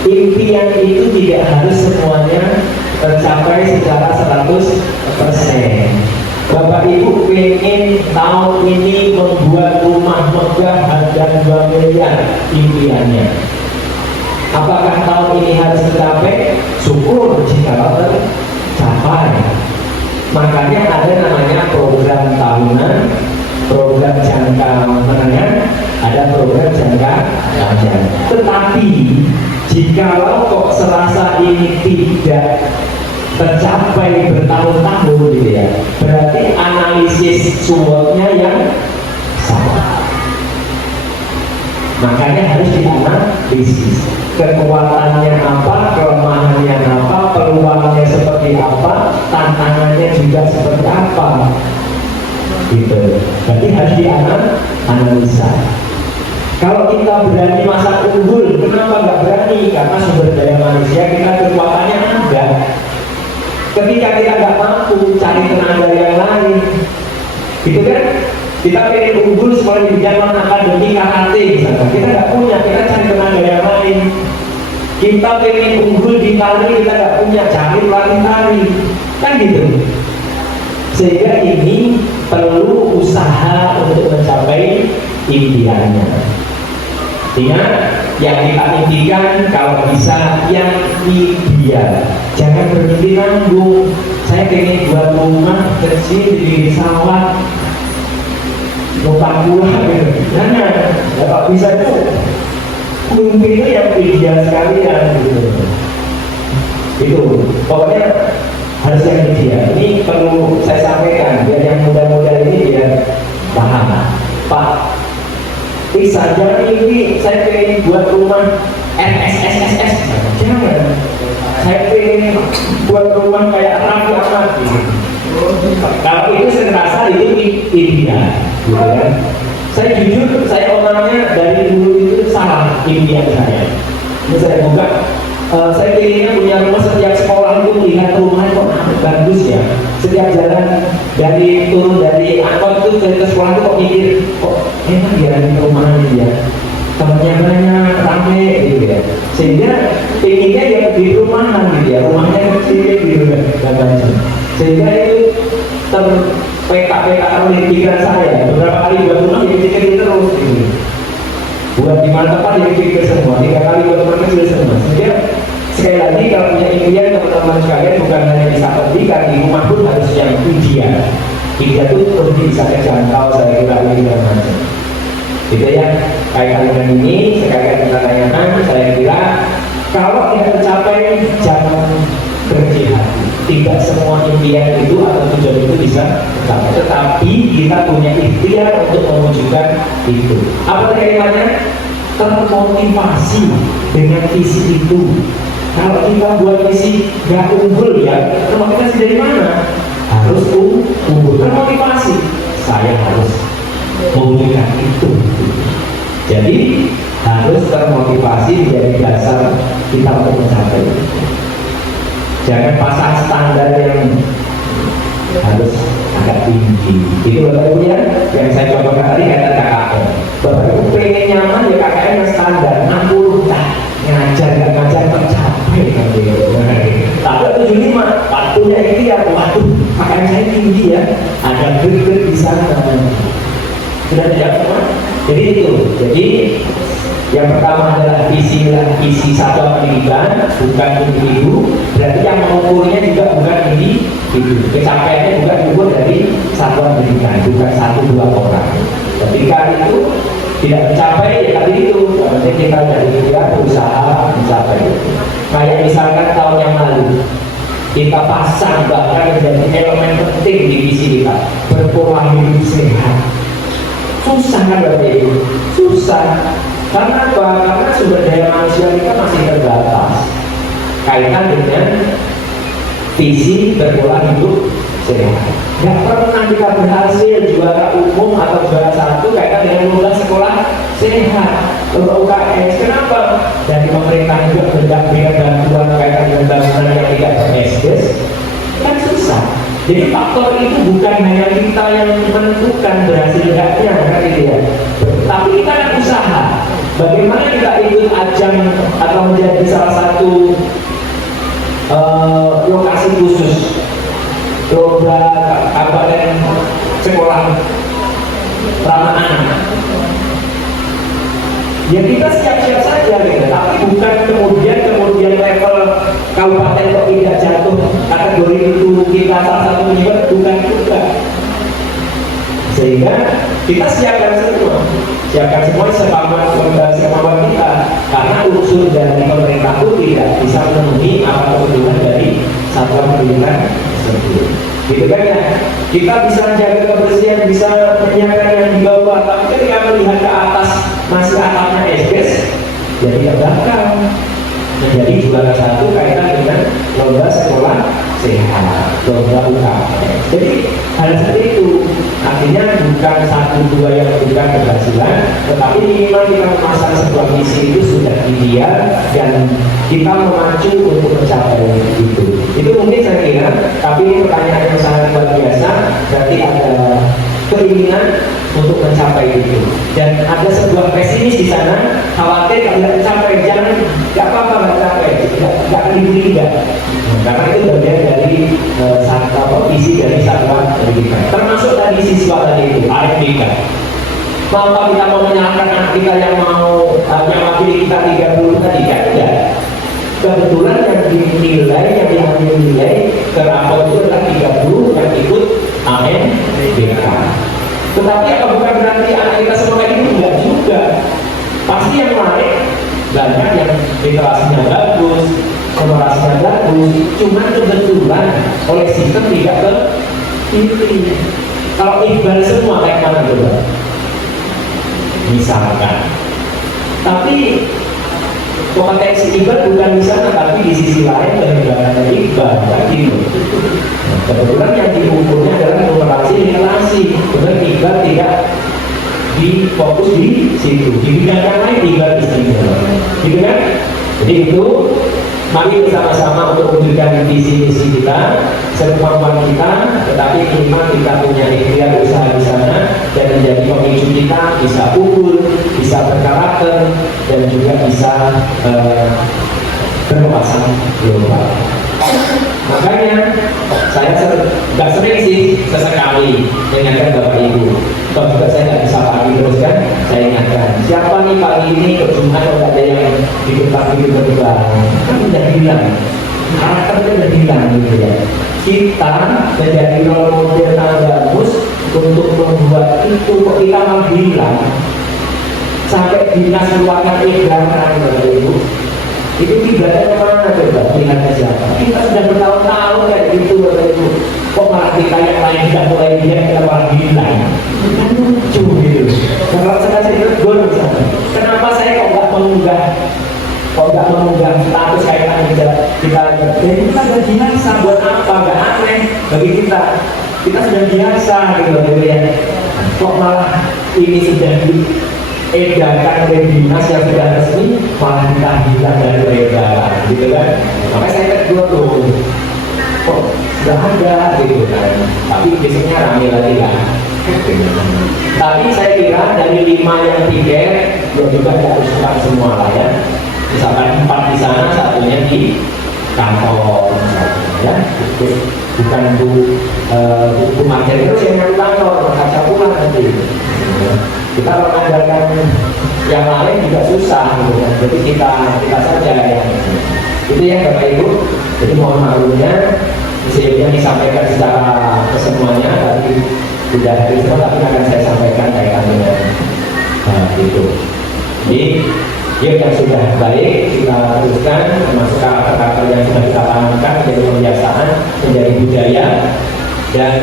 impian itu tidak harus semuanya tercapai secara 100%. Bapak Ibu pengen tahun ini membuat rumah megah harga 2 miliar impiannya. Apakah tahun ini harus tercapai? Syukur jika tercapai. Makanya ada namanya program tahunan, program jangka menengah, ada program jangka panjang. Tetapi jikalau kok serasa ini tidak tercapai bertahun-tahun gitu ya, berarti analisis SWOT-nya yang salah. Makanya harus dianalisis kekuatannya apa, kelemahannya apa, peluangnya seperti apa, tantangannya juga seperti apa, gitu. Berarti harus dianalisa. Kalau kita berani masak unggul, kenapa nggak berani? Karena sumber daya manusia kita kekuatannya ada. Ketika kita nggak mampu cari tenaga yang lain, gitu kan? Kita pengen unggul sekolah di bidang akademik karate misalkan, kita nggak punya, kita cari tenaga yang lain. Kita pengen unggul di tari, kita nggak punya, cari pelatih tari, kan gitu. Sehingga ini perlu usaha untuk mencapai impiannya. Ingat, yang kita impikan kalau bisa yang ideal. Jangan bermimpi nanggung. Saya pengen buat rumah kecil di sawah, numpang pulang gitu. Jangan, kalau bisa itu mimpi itu yang ideal sekali ya gitu. Itu pokoknya harus yang ideal. Ini perlu saya sampaikan biar yang muda-muda ini biar paham. Pak, bisa jangan mimpi saya pengen buat rumah SSSS. Jangan. Saya pengen buat rumah kayak Raffi Ahmad gitu. Kalau itu saya rasa itu ideal, gitu kan? Saya jujur, saya orangnya dari dulu itu salah impian saya. Ini saya buka, saya pengennya punya rumah setiap sekolah itu melihat rumah kok bagus ya. Setiap jalan dari turun dari angkot itu ke sekolah itu kok mikir, kok enak ya di perumahan ini ya. Temannya banyak, rame gitu ya. Sehingga pengennya ya di rumahan gitu ya, rumahnya kecil gitu kan. Sehingga itu terpeka-peka oleh pikiran saya. Beberapa kali buat rumah ya pikirin terus gitu. Buat di mana tempat ya pikir semua. 3 kali buat rumah kecil semua. Sehingga sekali lagi kalau punya impian teman-teman sekalian bukan hanya bisa pendidikan, di rumah pun harus yang ideal. Tiga itu lebih bisa terjangkau saya kira ini dan macam. Gitu ya, kayak kalian ini, sekalian kita tanyakan, saya kira kalau tidak tercapai jangan berkecil hati. Tidak semua impian itu atau tujuan itu bisa tercapai, tetapi kita punya ikhtiar untuk mewujudkan itu. Apa kalimatnya? Termotivasi dengan visi itu. Kalau kita buat visi gak unggul ya, termotivasi dari mana? Harus unggul. Termotivasi. Saya harus mewujudkan itu. Jadi harus termotivasi menjadi dasar kita untuk mencapai. Jangan pasang standar yang harus agak tinggi. Itu Bapak Ibu ya, yang saya coba tadi kata KKN. Bapak Ibu pengen nyaman ya KKN yang standar 60 ngajar nggak ngajar tercapai kan gitu. Tapi 75 waktunya ikhtiar, waduh KKN saya tinggi ya, ada grade di sana. Sudah tidak semua. Jadi itu. Jadi yang pertama adalah visi satuan pendidikan, bukan individu. Berarti yang mengukurnya juga bukan individu. Pencapaiannya bukan diukur dari satuan pendidikan, bukan 1-2 orang. Ketika itu tidak mencapai, ya tadi itu. Berarti kita dari kita berusaha mencapai. Kayak misalkan tahun yang lalu kita pasang bahkan menjadi elemen penting di visi kita, berpola hidup sehat. Susah kan Bapak Ibu? Susah. Karena apa? Karena sumber daya manusia kita masih terbatas. Kaitan dengan visi berpola hidup sehat. Gak pernah kita berhasil juara umum atau juara satu kaitan dengan lulusan sekolah sehat. Untuk UKS, kenapa? Dari pemerintah juga berikan bantuan kaitan dengan bangunan yang tidak beresdes. Kan susah. Jadi faktor itu bukan hanya kita yang menentukan berhasil tidaknya, kan gitu ya. Tapi kita kan usaha. Bagaimana kita ikut ajang atau menjadi salah satu lokasi khusus lomba kabupaten sekolah ramah anak. Ya kita siap-siap saja gitu. Tapi bukan kemudian level kabupaten kok tidak jatuh kategori itu kita salah satu penyebab, bukan juga. Sehingga kita siapkan semua sepamatan kita, karena unsur dari pemerintah itu tidak bisa memenuhi apa kebutuhan dari satuan pendidikan tersebut. Gitu kan ya? Kita bisa jaga kebersihan, bisa menyiapkan yang di bawah, tapi ketika melihat ke atas masih atapnya esdes, jadi tidak bakal menjadi juara satu kaitan dengan lomba sekolah sehat, lomba UKS. Jadi hal seperti itu artinya bukan 1-2 yang memberikan keberhasilan, tetapi minimal kita memasang sebuah misi itu sudah ideal dan kita memacu untuk mencapai itu. Itu mungkin saya kira, tapi ini pertanyaan yang sangat luar biasa. Berarti ada keinginan untuk mencapai itu, dan ada sebuah pesimis di sana, khawatir kalau tidak tercapai, jangan, nggak apa-apa nggak tercapai, nggak akan dibeli nggak, karena itu bagian dari visi dari satuan pendidikan, termasuk tadi siswa tadi itu, AFBK. Apa kita mau menyalahkan anak kita yang mau yang mewakili kita 30 tadi, kan tidak. Kebetulan yang dinilai, yang diambil nilai terapot itu adalah 30 yang ikut AFBK. Tetapi apa bukan berarti anak kita semua kayak gitu? Enggak juga. Pasti yang lain banyak yang literasinya bagus, komparasinya bagus, cuma kebetulan oleh sistem tidak kepilih. Kalau Iqbal semua kayak mana coba? Misalkan. Tapi kompetensi Iqbal bukan di sana, tapi di sisi lain penyebarannya Iqbal kan gitu. Kebetulan yang diukurnya adalah komparasi, benar Iqbal tidak difokus di situ, di bidang yang lain Iqbal istimewa, gitu kan? Jadi itu, mari bersama-sama untuk mewujudkan visi-misi kita, sekemampuan kita, tetapi minimal kita punya ikhtiar usaha di sana dan menjadi pemicu kita bisa unggul, bisa berkarakter, dan juga bisa berwawasan global. Makanya saya nggak sering sih, sesekali mengingatkan Bapak Ibu. Kalau juga saya nggak bisa pagi terus kan, saya ingatkan siapa nih pagi ini ke Jumat kalau ada yang di depan itu berubah, kan udah bilang karakternya udah hilang gitu ya. Kita menjadi role model bagus untuk membuat itu kok kita malah hilang. Sampai dinas keluarga edaran Bapak Ibu. Itu kiblatnya mana coba? Lihatnya siapa? Kita sudah bertahun-tahun kayak gitu Bapak Ibu. Kok malah kita yang lain tidak mulai dia kita malah hilang. Lucu gitu. Kalau saya tegur misalnya, kenapa saya kok nggak mengunggah status kaitan kita jadi kita sudah biasa buat apa? Nggak aneh bagi kita. Kita sudah biasa gitu Bapak Ibu ya. Kok malah ini sudah edakan oleh dinas yang sudah resmi malah kita hilang dari peredaran gitu kan. Makanya saya tegur tuh, kok sudah ada gitu kan, tapi besoknya rame lagi kan. Tapi saya kira dari 5 yang tiket juga tidak harus semua lah ya. Misalkan 4 di sana, satunya di kantor ya. Bukan buku materi terus yang di kantor, kaca pulang nanti. Kita mengandalkan yang lain juga susah gitu kan. Jadi kita saja yang itu ya Bapak Ibu. Jadi mohon maklumnya yang disampaikan secara kesemuanya tadi tidak dari semua, tapi akan saya sampaikan kaitan dengan itu. Jadi yang sudah baik kita teruskan, termasuk karakter yang sudah kita tanamkan menjadi kebiasaan, menjadi budaya, dan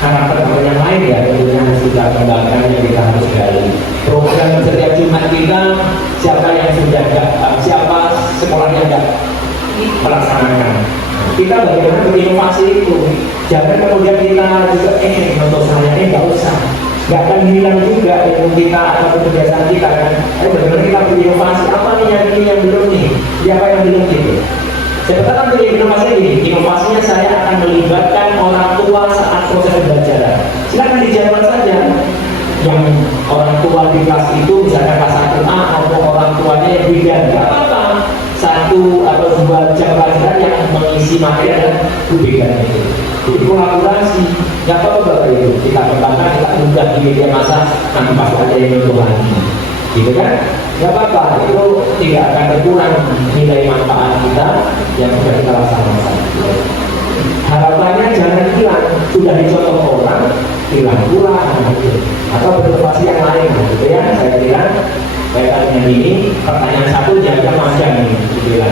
karakter yang lain ya tentunya harus kita kembangkan, yang kita harus gali. Program setiap Jumat kita, siapa yang sudah siapa sekolah yang tidak melaksanakan, kita bagaimana berinovasi itu. Jangan kemudian kita juga untuk saya nggak usah, nggak akan hilang juga ilmu kita atau kebiasaan kita kan. Bagaimana kita berinovasi, apa nih yang belum nih, siapa yang belum gitu. Sebetulnya untuk inovasi ini, inovasinya saya akan melibatkan orang tua saat proses pembelajaran. Silakan dijawab saja. Yang orang tua di kelas itu, misalkan kelas 1A, atau orang tuanya yang beda, tidak apa-apa. 1 atau 2 jam pelajaran yang mengisi materi adalah berbeda itu. Jadi kolaborasi, nggak apa-apa Bapak Ibu. Kita kembangkan, kita mudah di media massa, nanti pasti ada yang untuk lagi. Gitu kan? Gak apa-apa, itu tidak akan berkurang nilai manfaat kita yang sudah kita laksanakan. Harapannya jangan hilang, sudah dicontoh orang, hilang pula gitu. Atau berinovasi yang lain gitu ya. Saya kira kaitan dengan ini, pertanyaan 1 jaga panjang nih gitu ya.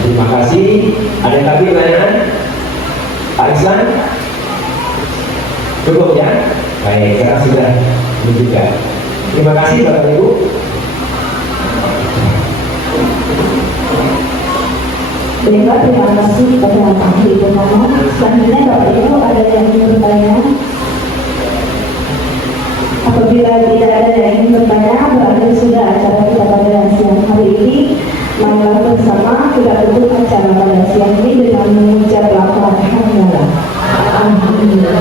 Terima kasih. Ada yang lagi pertanyaan? Pak Islan? Cukup ya? Baik, sekarang sudah ini juga. Terima kasih Bapak Ibu. Baiklah, terima kasih kepada Pak Ahli Purnomo. Selanjutnya Bapak Ibu ada yang ingin bertanya? Apabila tidak ada yang ingin bertanya, berarti sudah acara kita pada siang hari ini. Marilah bersama kita tutup acara pada siang ini dengan mengucap lafaz hamdalah. Alhamdulillah.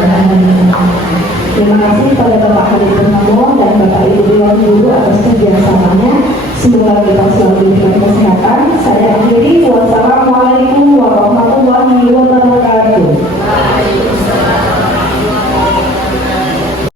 Terima kasih kepada Bapak Ahli Purnomo dan Bapak Ibu Dewan Guru atas kerjasamanya. Semoga kita selalu diberi kesehatan. Saya akhiri